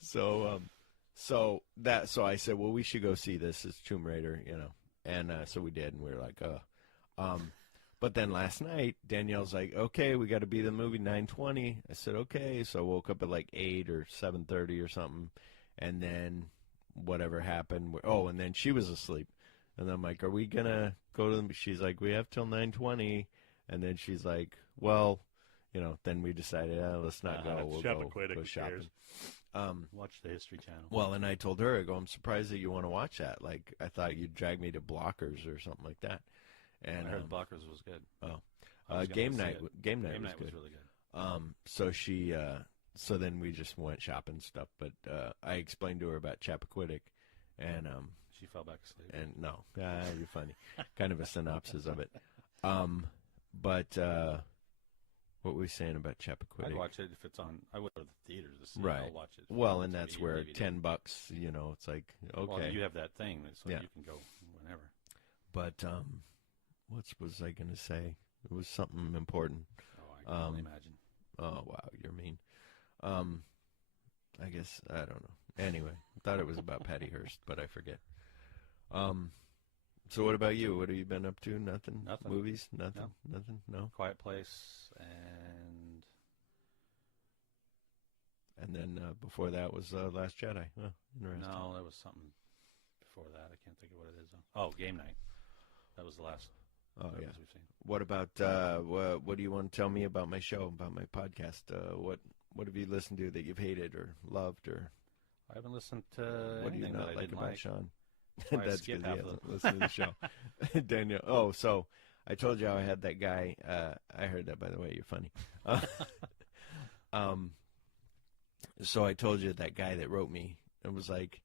So I said, well, we should go see this. It's Tomb Raider, you know. And so we did, and we were like, But then last night, Danielle's like, okay, we got to be at the movie 9:20. I said, okay. So I woke up at like 8 or 7:30 or something, and then whatever happened. Oh, and then she was asleep. And I'm like, are we going to go to them? She's like, we have till 9:20. And then she's like, well, you know, then we decided, let's not go. We'll Chappaquiddick, go who shopping. cares? Watch the History Channel. Well, and I told her, I go, I'm surprised that you want to watch that. Like, I thought you'd drag me to Blockers or something like that. And I heard Blockers was good. I was gonna Game see night, it. game night Game was night good. was really good. So she, so then we just went shopping and stuff. But I explained to her about Chappaquiddick, and She fell back asleep. and no, you're funny. Kind of a synopsis of it. But what were we saying about Chappaquiddick? I'd watch it if it's on. I would go to the theater to see Right. it. I'll watch it. Well, on and TV that's or where DVD. $10. You know, it's like okay. Well, you have that thing, so Yeah. you can go whenever. But what was I going to say? It was something important. Oh, I can only imagine. Oh wow, you're mean. I guess I don't know. Anyway, I thought it was about Patty Hearst, but I forget. So what about you? What have you been up to? Nothing. Nothing. Movies? Nothing. No. Nothing. No. Quiet Place and And then before that was Last Jedi. Oh, interesting. no, there was something before that. I can't think of what it is. Oh, Game Night. That was the last. Oh yeah. movies we've seen. What about what do you want to tell me about my show, about my podcast? What have you listened to that you've hated or loved, or I haven't listened to what do you anything not that I like didn't about like. Sean? why I That's skip because he half of hasn't listened to the show. Daniel. Oh, so I told you how I had that guy. I heard that, by the way. You're funny. So I told you that guy that wrote me. It was like,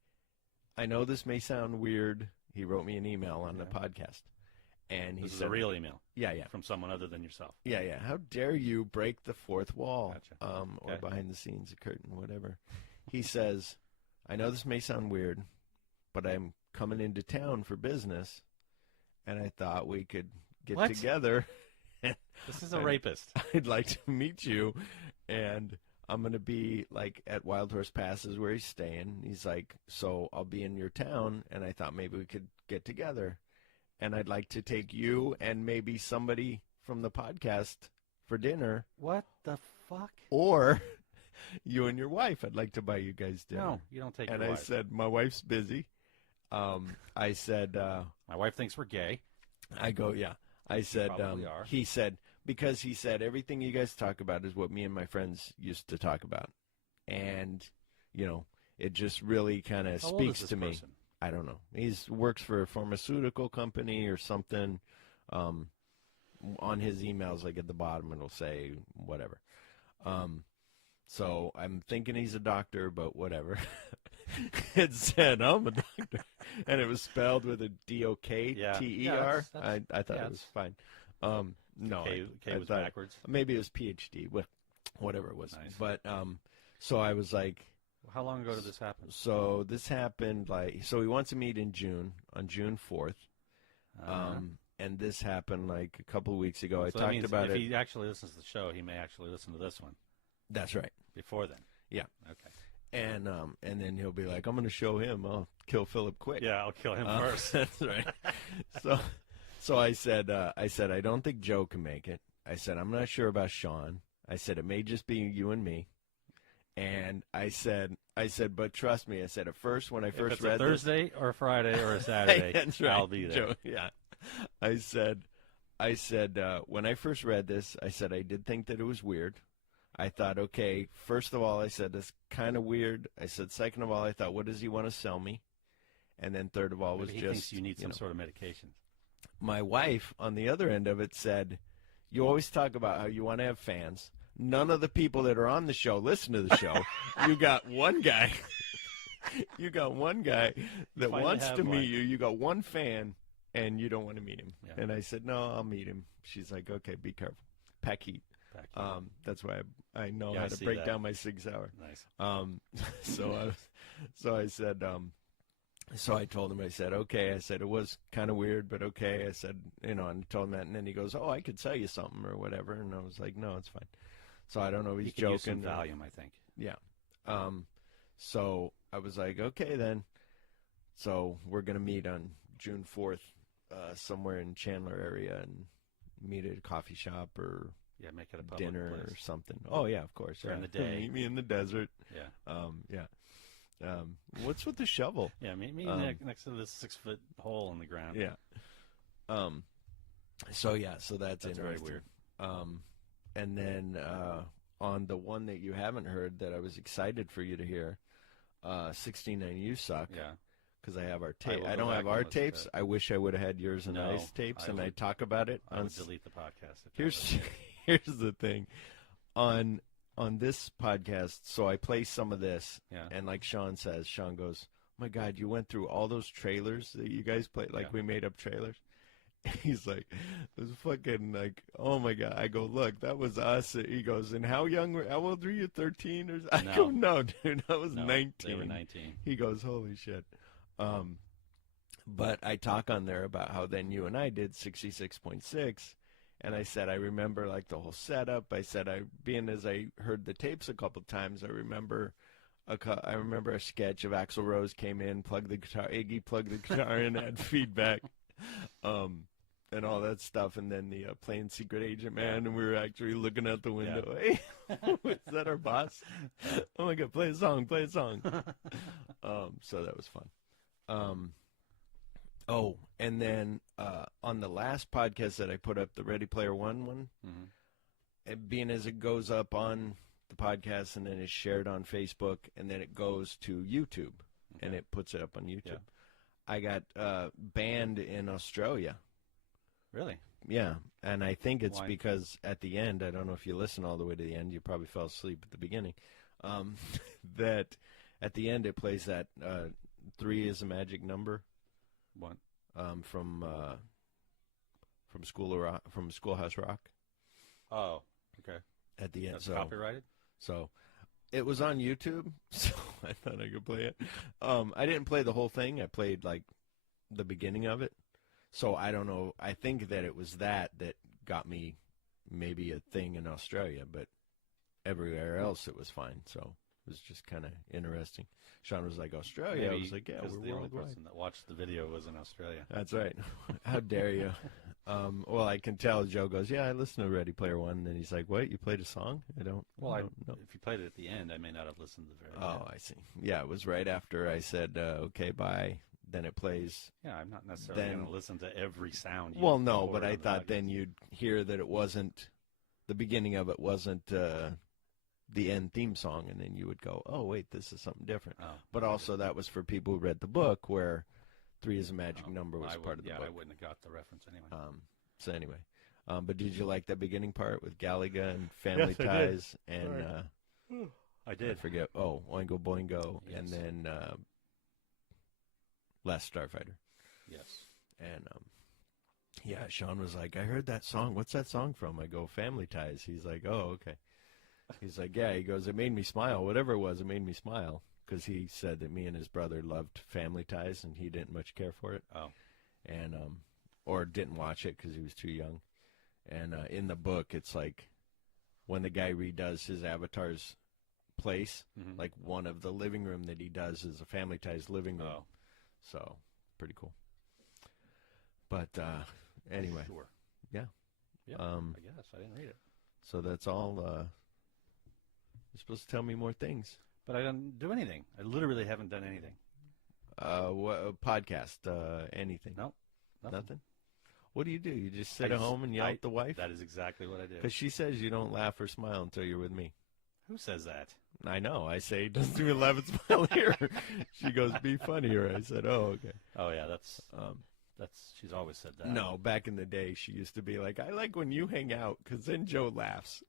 I know this may sound weird. He wrote me an email on the podcast, and he This is said, a real email "Yeah, yeah, from someone other than yourself. yeah, yeah. How dare you break the fourth wall, Gotcha. or Okay. behind the scenes, a curtain, whatever." He says, "I know this may sound weird, but I'm coming into town for business, and I thought we could get What? together. This is a rapist. I'd like to meet you, and I'm going to be like at Wild Horse Passes where he's staying. He's like, so I'll be in your town, and I thought maybe we could get together. And I'd like to take you and maybe somebody from the podcast for dinner. What the fuck? Or you and your wife. I'd like to buy you guys dinner. No, you don't take And your I wife. said, my wife's busy. I said, My wife thinks we're gay. I go, yeah. I said, probably are. he said, because he said, everything you guys talk about is what me and my friends used to talk about. And, you know, it just really kind of How old is speaks this to me. person? I don't know. He's works for a pharmaceutical company or something. On his emails, like at the bottom, it'll say whatever. So I'm thinking he's a doctor, but whatever. It said I'm a doctor, and it was spelled with a D-O-K-T-E-R. Yeah, I thought yeah, it was fine. No, K I was thought backwards. maybe it was PhD, whatever it was. Nice. But so I was like, How long ago did this happen? so this happened so he wants to meet in June, on June 4th. And this happened like a couple of weeks ago. So I that talked means about if it. he actually listens to the show, he may actually listen to this one That's right. before then. Yeah. Okay. And then he'll be like, I'm going to show him. I'll kill Philip quick. Yeah, I'll kill him first. That's right. So I said, I don't think Joe can make it. I said, I'm not sure about Sean. I said, it may just be you and me. And I said, but trust me. I said, at first, when I If first it's read a Thursday or a Friday or a Saturday, That's right, I'll be there. Joe, yeah. I said, when I first read this, I said, I did think that it was weird. I thought, okay, first of all, I said, that's kind of weird. I said, second of all, I thought, what does he want to sell me? And then third of all was Maybe he just, thinks you need some sort of medication. My wife, on the other end of it, said, you always talk about how you want to have fans. None of the people that are on the show listen to the show. You got one guy. You got one guy that Finally wants have to one. meet you. You got one fan, and you don't want to meet him. Yeah. And I said, no, I'll meet him. She's like, okay, be careful. Pack heat. That's why I know Yeah, I how to see break that. down my 6 hour. Nice. So I said, so I told him, I said, okay. I said, it was kind of weird, but okay. I said, and I told him that, and then he goes, oh, I could sell you something or whatever. And I was like, no, it's fine. So I don't know if he's He could use joking. some Valium, I think. Yeah. So I was like, okay, then. So we're going to meet on June 4th somewhere in Chandler area and meet at a coffee shop or Yeah, make it a public dinner or place. something. Oh, yeah, of course. During yeah. the day. Meet me in the desert. Yeah. Yeah. What's with the shovel? Yeah, meet me next to this 6-foot hole in the ground. Yeah. So that's That's very interesting. weird. And then on the one that you haven't heard that I was excited for you to hear, 69 You Suck. Yeah. Because I have our I tape. will I go don't back have and our listen to tapes. it. I wish I would have had yours and No, I's tapes, I and I would- talk about it. I on would s- delete the podcast. If Here's that was- here's the thing, on this podcast. So I play some of this, Yeah. and like Sean says, Sean goes, "Oh my God, you went through all those trailers that you guys played. Like Yeah. we made up trailers." He's like, "It was fucking like, oh my God." I go, "Look, that was us." He goes, "And how old were you? 13 or?" I No. go, "No, dude, I was No, 19." They were 19. He goes, "Holy shit." But I talk on there about how then you and I did 66.6, and I said I remember like the whole setup. I said being as I heard the tapes a couple times, I remember a sketch of Axl Rose came in, plugged the guitar, Iggy plugged the guitar in, had feedback, and all that stuff, and then the playing Secret Agent Man, and we were actually looking out the window. Hey, is that our boss? Oh my God, play a song. So that was fun. Oh, and then on the last podcast that I put up, the Ready Player One one, Mhm. it being as it goes up on the podcast and then it's shared on Facebook and then it goes to YouTube and Okay. it puts it up on YouTube. Yeah. I got banned in Australia. Really? Yeah, and I think it's Why? because at the end, I don't know if you listen all the way to the end, you probably fell asleep at the beginning, that at the end it plays that 3 is a magic number. What? From Schoolhouse Rock Oh, okay. at the end. That's So copyrighted? it was on YouTube, so I thought I could play it. I didn't play the whole thing. I played like the beginning of it. So I don't know. I think that it was that got me maybe a thing in Australia, but everywhere else it was fine. So it was just kind of interesting. Sean was like, Australia. I was like, yeah, because we're the only worldwide. person that watched the video was in Australia. That's right. How dare you? Well, I can tell. Joe goes, yeah, I listened to Ready Player One, and then he's like, what? You played a song? I don't know. If you played it at the end, I may not have listened to the very end. Oh, I see. Yeah, it was right after I said, okay, bye. Then it plays. Yeah, I'm not necessarily Then- going to listen to every sound. Well, no, but I thought then you'd hear that it wasn't, the beginning of it wasn't the end theme song, and then you would go, oh, wait, this is something different. Oh, But also that was for people who read the book, where 3 is a magic number was part of the book. I wouldn't have got the reference anyway. So anyway, but did you like that beginning part with Galaga and Family Yes, I did. Ties and Sorry. I I did. forget? Oh, Oingo Boingo, and Yes. then Last Starfighter. Yes. And yeah, Sean was like, I heard that song. What's that song from? I go, Family Ties. He's like, oh, okay. He's like, yeah. He goes, it made me smile. Whatever it was, it made me smile. Because he said that me and his brother loved Family Ties, and he didn't much care for it. Oh. And or didn't watch it because he was too young. And in the book, it's like when the guy redoes his avatar's place, Mhm. like one of the living room that he does is a Family Ties living room. Oh. So, pretty cool. But anyway, Sure. yeah. Yeah. Um, I guess I didn't read it, so that's all. You're supposed to tell me more things. but I didn't do anything. I literally haven't done anything. Podcast, anything? No. Nothing? What do? You just sit I at just- home and yell at the wife? That is exactly what I do. Because she says you don't laugh or smile until you're with me. Who says that? I know. I say, doesn't even laugh and smile here. She goes, be funnier. I said, oh, okay. Oh yeah, that's Um, she's always said that. No, back in the day, she used to be like, I like when you hang out because then Joe laughs.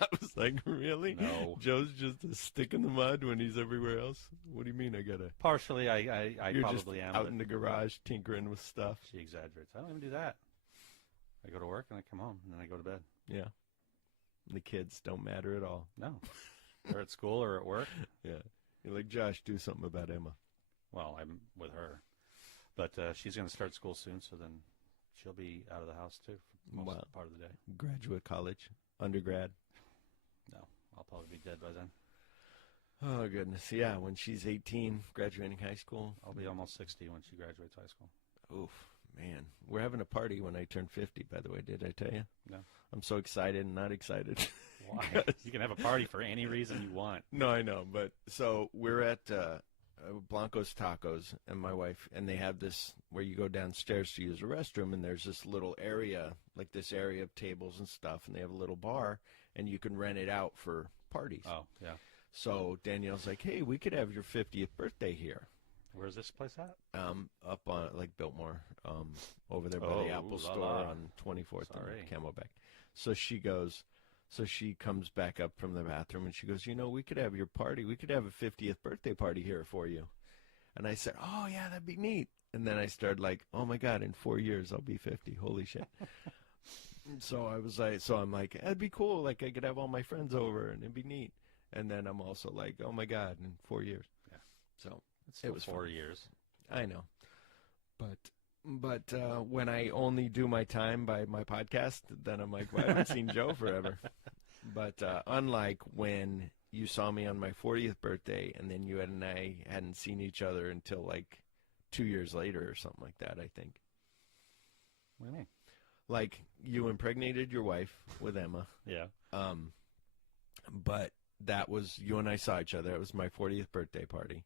I was like, really? No. Joe's just a stick in the mud when he's everywhere else? What do you mean I got to? Partially, I You're probably just am. out but in the garage tinkering with stuff. She exaggerates. I don't even do that. I go to work and I come home and then I go to bed. Yeah. The kids don't matter at all. No, they're at school or at work. Yeah. You're like, Josh, do something about Emma. Well, I'm with her, but she's going to start school soon, so then she'll be out of the house too for most Wow. part of the day. Graduate college, undergrad. No, I'll probably be dead by then. Oh, goodness. Yeah, when she's 18, graduating high school. I'll be almost 60 when she graduates high school. Oof, man. We're having a party when I turn 50, by the way. Did I tell you? No. I'm so excited and not excited. Why? You can have a party for any reason you want. No, I know. But so we're at Blanco's Tacos and my wife, and they have this where you go downstairs to use a restroom, and there's this little area, like this area of tables and stuff, and they have a little bar, and you can rent it out for parties. Oh, yeah. So Danielle's like, hey, we could have your 50th birthday here. Where's this place at? Up on like Biltmore, over there by Oh, the Apple ooh la Store la. on 24th Sorry. and Camelback. So she comes back up from the bathroom and she goes, we could have your party. We could have a 50th birthday party here for you. And I said, oh yeah, that'd be neat. And then I started like, oh my God, in 4 years I'll be 50. Holy shit. So I'm like, that'd be cool. Like I could have all my friends over and it'd be neat. And then I'm also like, oh my God, in 4 years. Yeah. So It's it was 4 fun. years. I know. But when I only do my time by my podcast, then I'm like, well, I haven't seen Joe forever. But unlike when you saw me on my 40th birthday and then you and I hadn't seen each other until like 2 years later or something like that, I think. What do you mean? Like you impregnated your wife with Emma. Yeah. But that was, you and I saw each other. It was my 40th birthday party.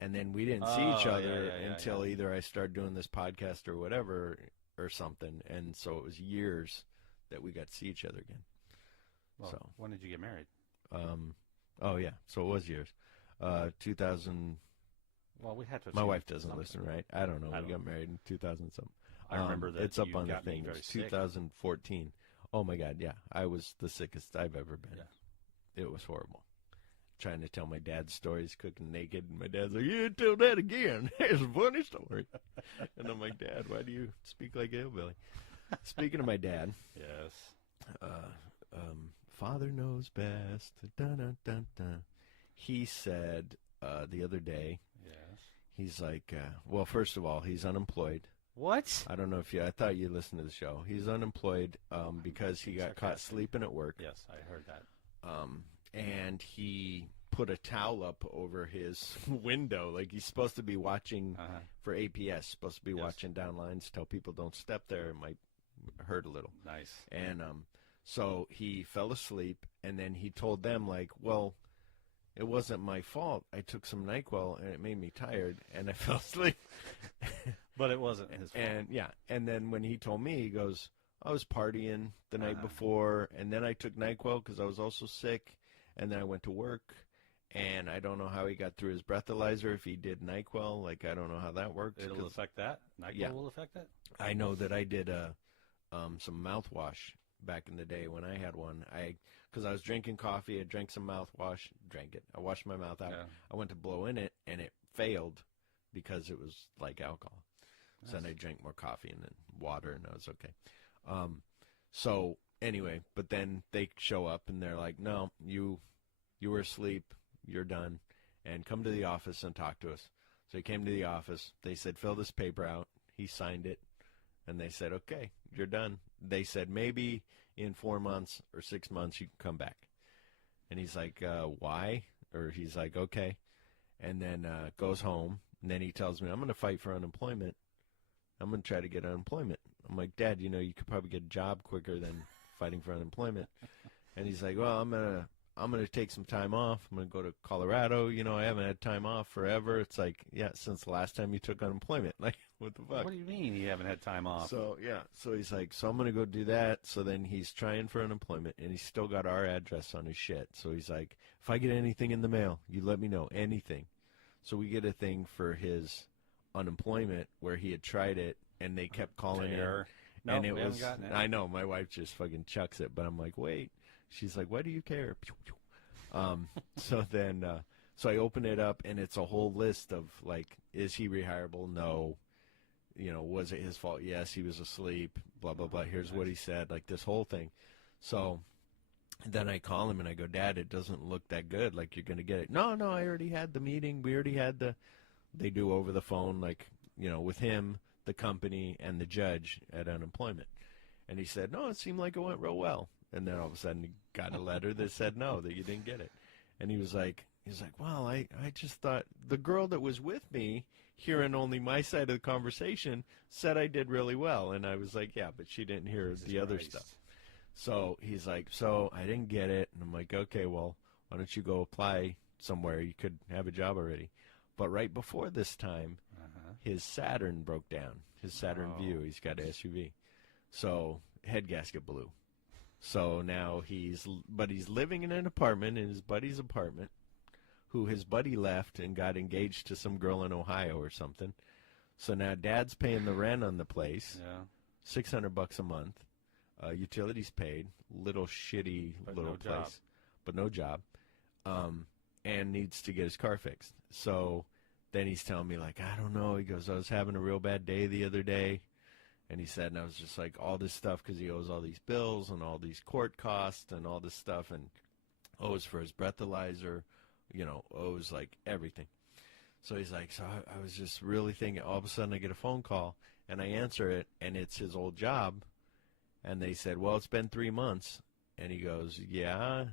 And then we didn't see each Oh, other yeah, until yeah. either I started doing this podcast or whatever or something. And so it was years that we got to see each other again. Well, So. when did you get married? Oh, yeah. So it was years. 2000. Well, we had to. have My seen wife it doesn't sometime. listen, right? I don't know. I We don't got married in 2000 something. I remember that it's up you on the got me thing. very It's sick. 2014. Oh, my God. Yeah. I was the sickest I've ever been. Yeah. It was horrible. Trying to tell my dad stories cooking naked, and my dad's like, "You tell that again. It's a funny story." And I'm like, "Dad, why do you speak like a hillbilly?" Speaking of my dad, Yes. Father knows best. Dun, dun, dun, dun. He said the other day, Yes. he's like, well, first of all, he's unemployed. What? I don't know if I thought you listened to the show. He's unemployed because he got caught Sarcastic. sleeping at work. Yes, I heard that. and he put a towel up over his window. Like he's supposed to be watching for APS, supposed to be watching down lines, tell people don't step there. It might hurt a little. Nice. And so he fell asleep, and then he told them, like, well, it wasn't my fault. I took some NyQuil, and it made me tired, and I fell asleep. But it wasn't his fault. And, yeah, and then when he told me, he goes, I was partying the night before, and then I took NyQuil because I was also sick, and then I went to work, and I don't know how he got through his breathalyzer if he did NyQuil. Like, I don't know how that works. It'll affect that? NyQuil will affect that? I know that I did some mouthwash back in the day when I had one. Because I was drinking coffee, I drank some mouthwash, drank it. I washed my mouth out. Yeah. I went to blow in it, and it failed because it was like alcohol. Nice. So then I drank more coffee and then water, and I was okay. So anyway, but then they show up, and they're like, no, you were asleep, you're done, and come to the office and talk to us. So he came to the office. They said, fill this paper out. He signed it, and they said, okay, you're done. They said, maybe in 4 months or 6 months you can come back. And he's like, why? Or he's like, okay. And then goes home, and then he tells me, I'm going to fight for unemployment. I'm going to try to get unemployment. I'm like, Dad, you know, you could probably get a job quicker than fighting for unemployment. And he's like, well, I'm going to take some time off. I'm going to go to Colorado. You know, I haven't had time off forever. It's like, yeah, since the last time you took unemployment. Like, what the fuck? What do you mean you haven't had time off? So, yeah. So he's like, so I'm going to go do that. So then he's trying for unemployment, and he's still got our address on his shit. So he's like, if I get anything in the mail, you let me know. Anything. So we get a thing for his unemployment where he had tried it, and they kept calling in. No, and it we was, haven't gotten it. I know, my wife just fucking chucks it, but I'm like, wait. She's like, why do you care? So then, so I open it up, and it's a whole list of, like, is he rehireable? No. You know, was it his fault? Yes, he was asleep, blah, blah, blah. Here's what he said, like this whole thing. So then I call him, and I go, Dad, it doesn't look that good, like you're going to get it. No, I already had the meeting. We already had they do over the phone, like, you know, with him, the company, and the judge at unemployment. And he said, no, it seemed like it went real well. And then all of a sudden he got a letter that said no, that you didn't get it. And he was like, well, I just thought the girl that was with me, hearing only my side of the conversation, said I did really well. And I was like, yeah, but she didn't hear the other stuff. So he's like, so I didn't get it. And I'm like, okay, well, why don't you go apply somewhere? You could have a job already. But right before this time, his Saturn broke down. His Saturn Vue. He's got an SUV. So head gasket blew. So now he's living in an apartment, in his buddy's apartment, who his buddy left and got engaged to some girl in Ohio or something. So now Dad's paying the rent on the place, $600 a month, utilities paid, little shitty little place, but no job, and needs to get his car fixed. So then he's telling me, like, I don't know. He goes, I was having a real bad day the other day. And he said, and I was just like, all this stuff because he owes all these bills and all these court costs and all this stuff and owes for his breathalyzer, you know, owes like everything. So he's like, so I was just really thinking, all of a sudden I get a phone call and I answer it and it's his old job. And they said, well, it's been 3 months. And he goes, yeah,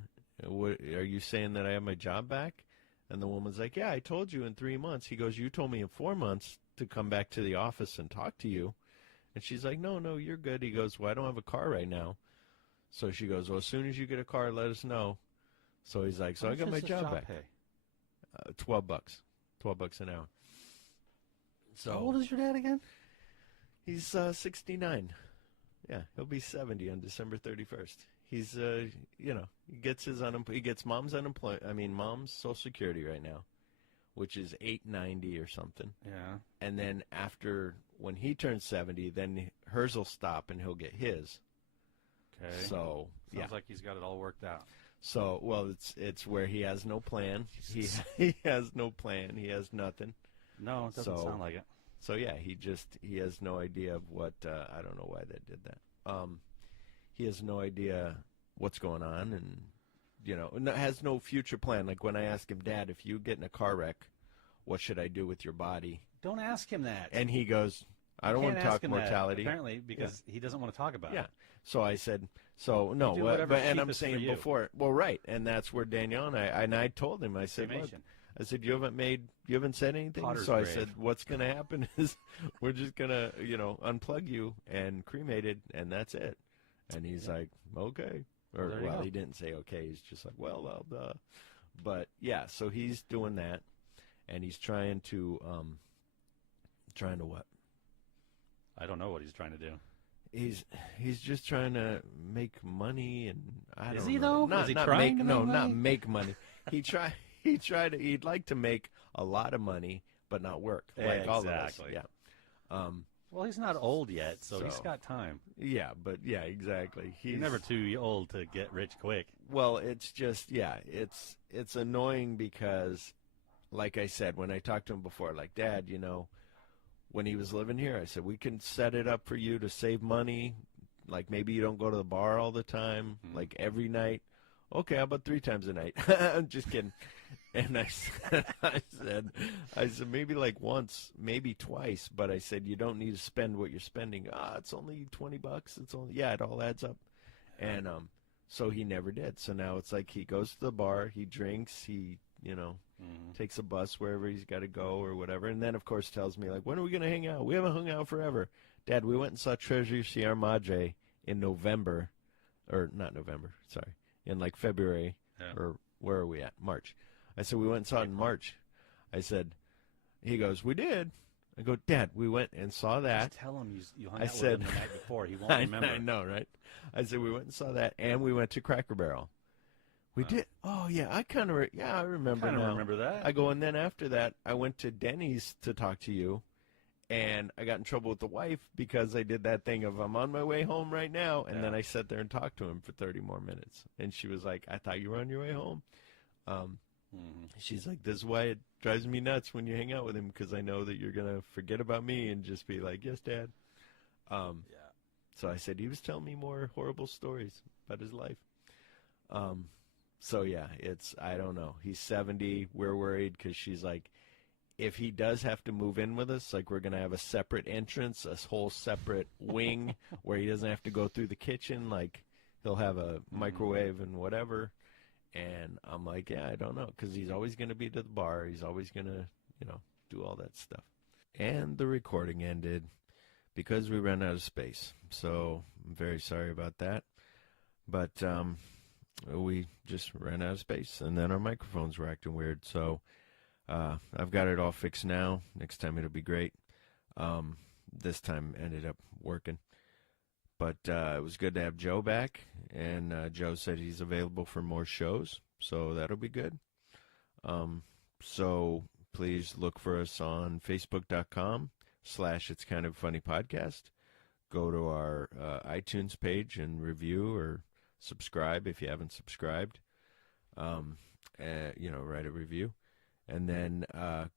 what, are you saying that I have my job back? And the woman's like, yeah, I told you in 3 months. He goes, you told me in 4 months to come back to the office and talk to you. And she's like, no, you're good. He goes, well, I don't have a car right now. So she goes, well, as soon as you get a car, let us know. So he's like, so I got my job back. Pay? $12. $12 an hour. So how old is your dad again? He's 69. Yeah, he'll be 70 on December 31st. He's, you know, he gets he gets mom's mom's Social Security right now, which is $890 or something. Yeah. And then after, when he turns 70, then hers will stop and he'll get his. Okay. So, sounds like he's got it all worked out. So, well, it's where he has no plan. He has no plan. He has nothing. No, it doesn't sound like it. So, yeah, he has no idea of what, I don't know why they did that. He has no idea what's going on and, you know, has no future plan. Like when I ask him, Dad, if you get in a car wreck, what should I do with your body? Don't ask him that. And he goes, I don't want to talk mortality. Apparently, because he doesn't want to talk about Yeah. it. So I said, so no, do what, whatever's but, and I'm cheapest for saying you. before, well, right, and that's where Danielle and I told him, I said, look, Cremation. I said, you haven't said anything. Potter's so I grave. said, what's going to happen is we're just going to, unplug you and cremate it, and that's it. And he's like, okay. Or, There you well, go. he didn't say okay. He's just like, well, duh. But, yeah, so he's doing that, and he's trying to what? I don't know what he's trying to do. He's just trying to make money, and I Is don't he, know. though? Is he not trying make, to no, make not money? make money. He'd like to make a lot of money, but not work like all of us. Exactly. Yeah. Well, he's not old yet, so he's So- got time. Yeah, but yeah, exactly. You're never too old to get rich quick. Well, it's just it's annoying because, like I said, when I talked to him before, like, Dad, when he was living here, I said, we can set it up for you to save money. Like, maybe you don't go to the bar all the time, like every night. Okay, how about 3 times a night? I'm just kidding. And I said, maybe like once, maybe twice. But I said, you don't need to spend what you're spending. It's only $20. It all adds up. And so he never did. So now it's like he goes to the bar, he drinks, he, takes a bus wherever he's got to go or whatever. And then, of course, tells me, like, when are we going to hang out? We haven't hung out forever. Dad, we went and saw Treasure Sierra Madre in November. Or not November, sorry. In like February. Yeah. Or where are we at? March. I said, we went and saw it in March. I said, he goes, we did. I go, Dad, we went and saw that. Just tell him you hung I out said- with him the night before. He won't I remember. know, right? I said, we went and saw that, and we went to Cracker Barrel. We did. Oh, yeah, I remember Kind of now. remember that. I go, and then after that, I went to Denny's to talk to you, and I got in trouble with the wife because I did that thing of, I'm on my way home right now, and then I sat there and talked to him for 30 more minutes. And she was like, I thought you were on your way home. She's like, this is why it drives me nuts when you hang out with him, because I know that you're going to forget about me and just be like, yes, Dad. So I said, he was telling me more horrible stories about his life. So, yeah, I don't know. He's 70. We're worried because she's like, if he does have to move in with us, like, we're going to have a separate entrance, a whole separate wing where he doesn't have to go through the kitchen. Like, he'll have a microwave and whatever. And I'm like, yeah, I don't know, because he's always going to be to the bar. He's always going to, do all that stuff. And the recording ended because we ran out of space. So I'm very sorry about that. But we just ran out of space, and then our microphones were acting weird. So I've got it all fixed now. Next time it'll be great. This time ended up working. But it was good to have Joe back, and Joe said he's available for more shows, so that'll be good. So please look for us on Facebook.com/It's Kind of Funny Podcast. Go to our iTunes page and review or subscribe if you haven't subscribed. Write a review. And then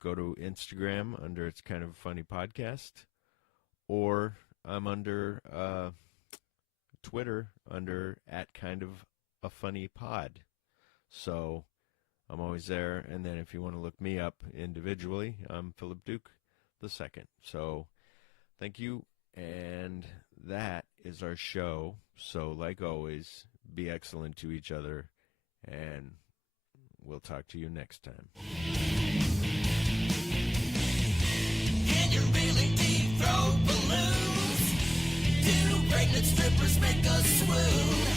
go to Instagram under It's Kind of Funny Podcast, or I'm under Twitter under @KindOfAFunnyPod. So I'm always there. And then if you want to look me up individually, I'm Philip Duke II. So thank you. And that is our show. So like always, be excellent to each other, and we'll talk to you next time. Can you really deep throat balloons? Do pregnant strippers make us swoon?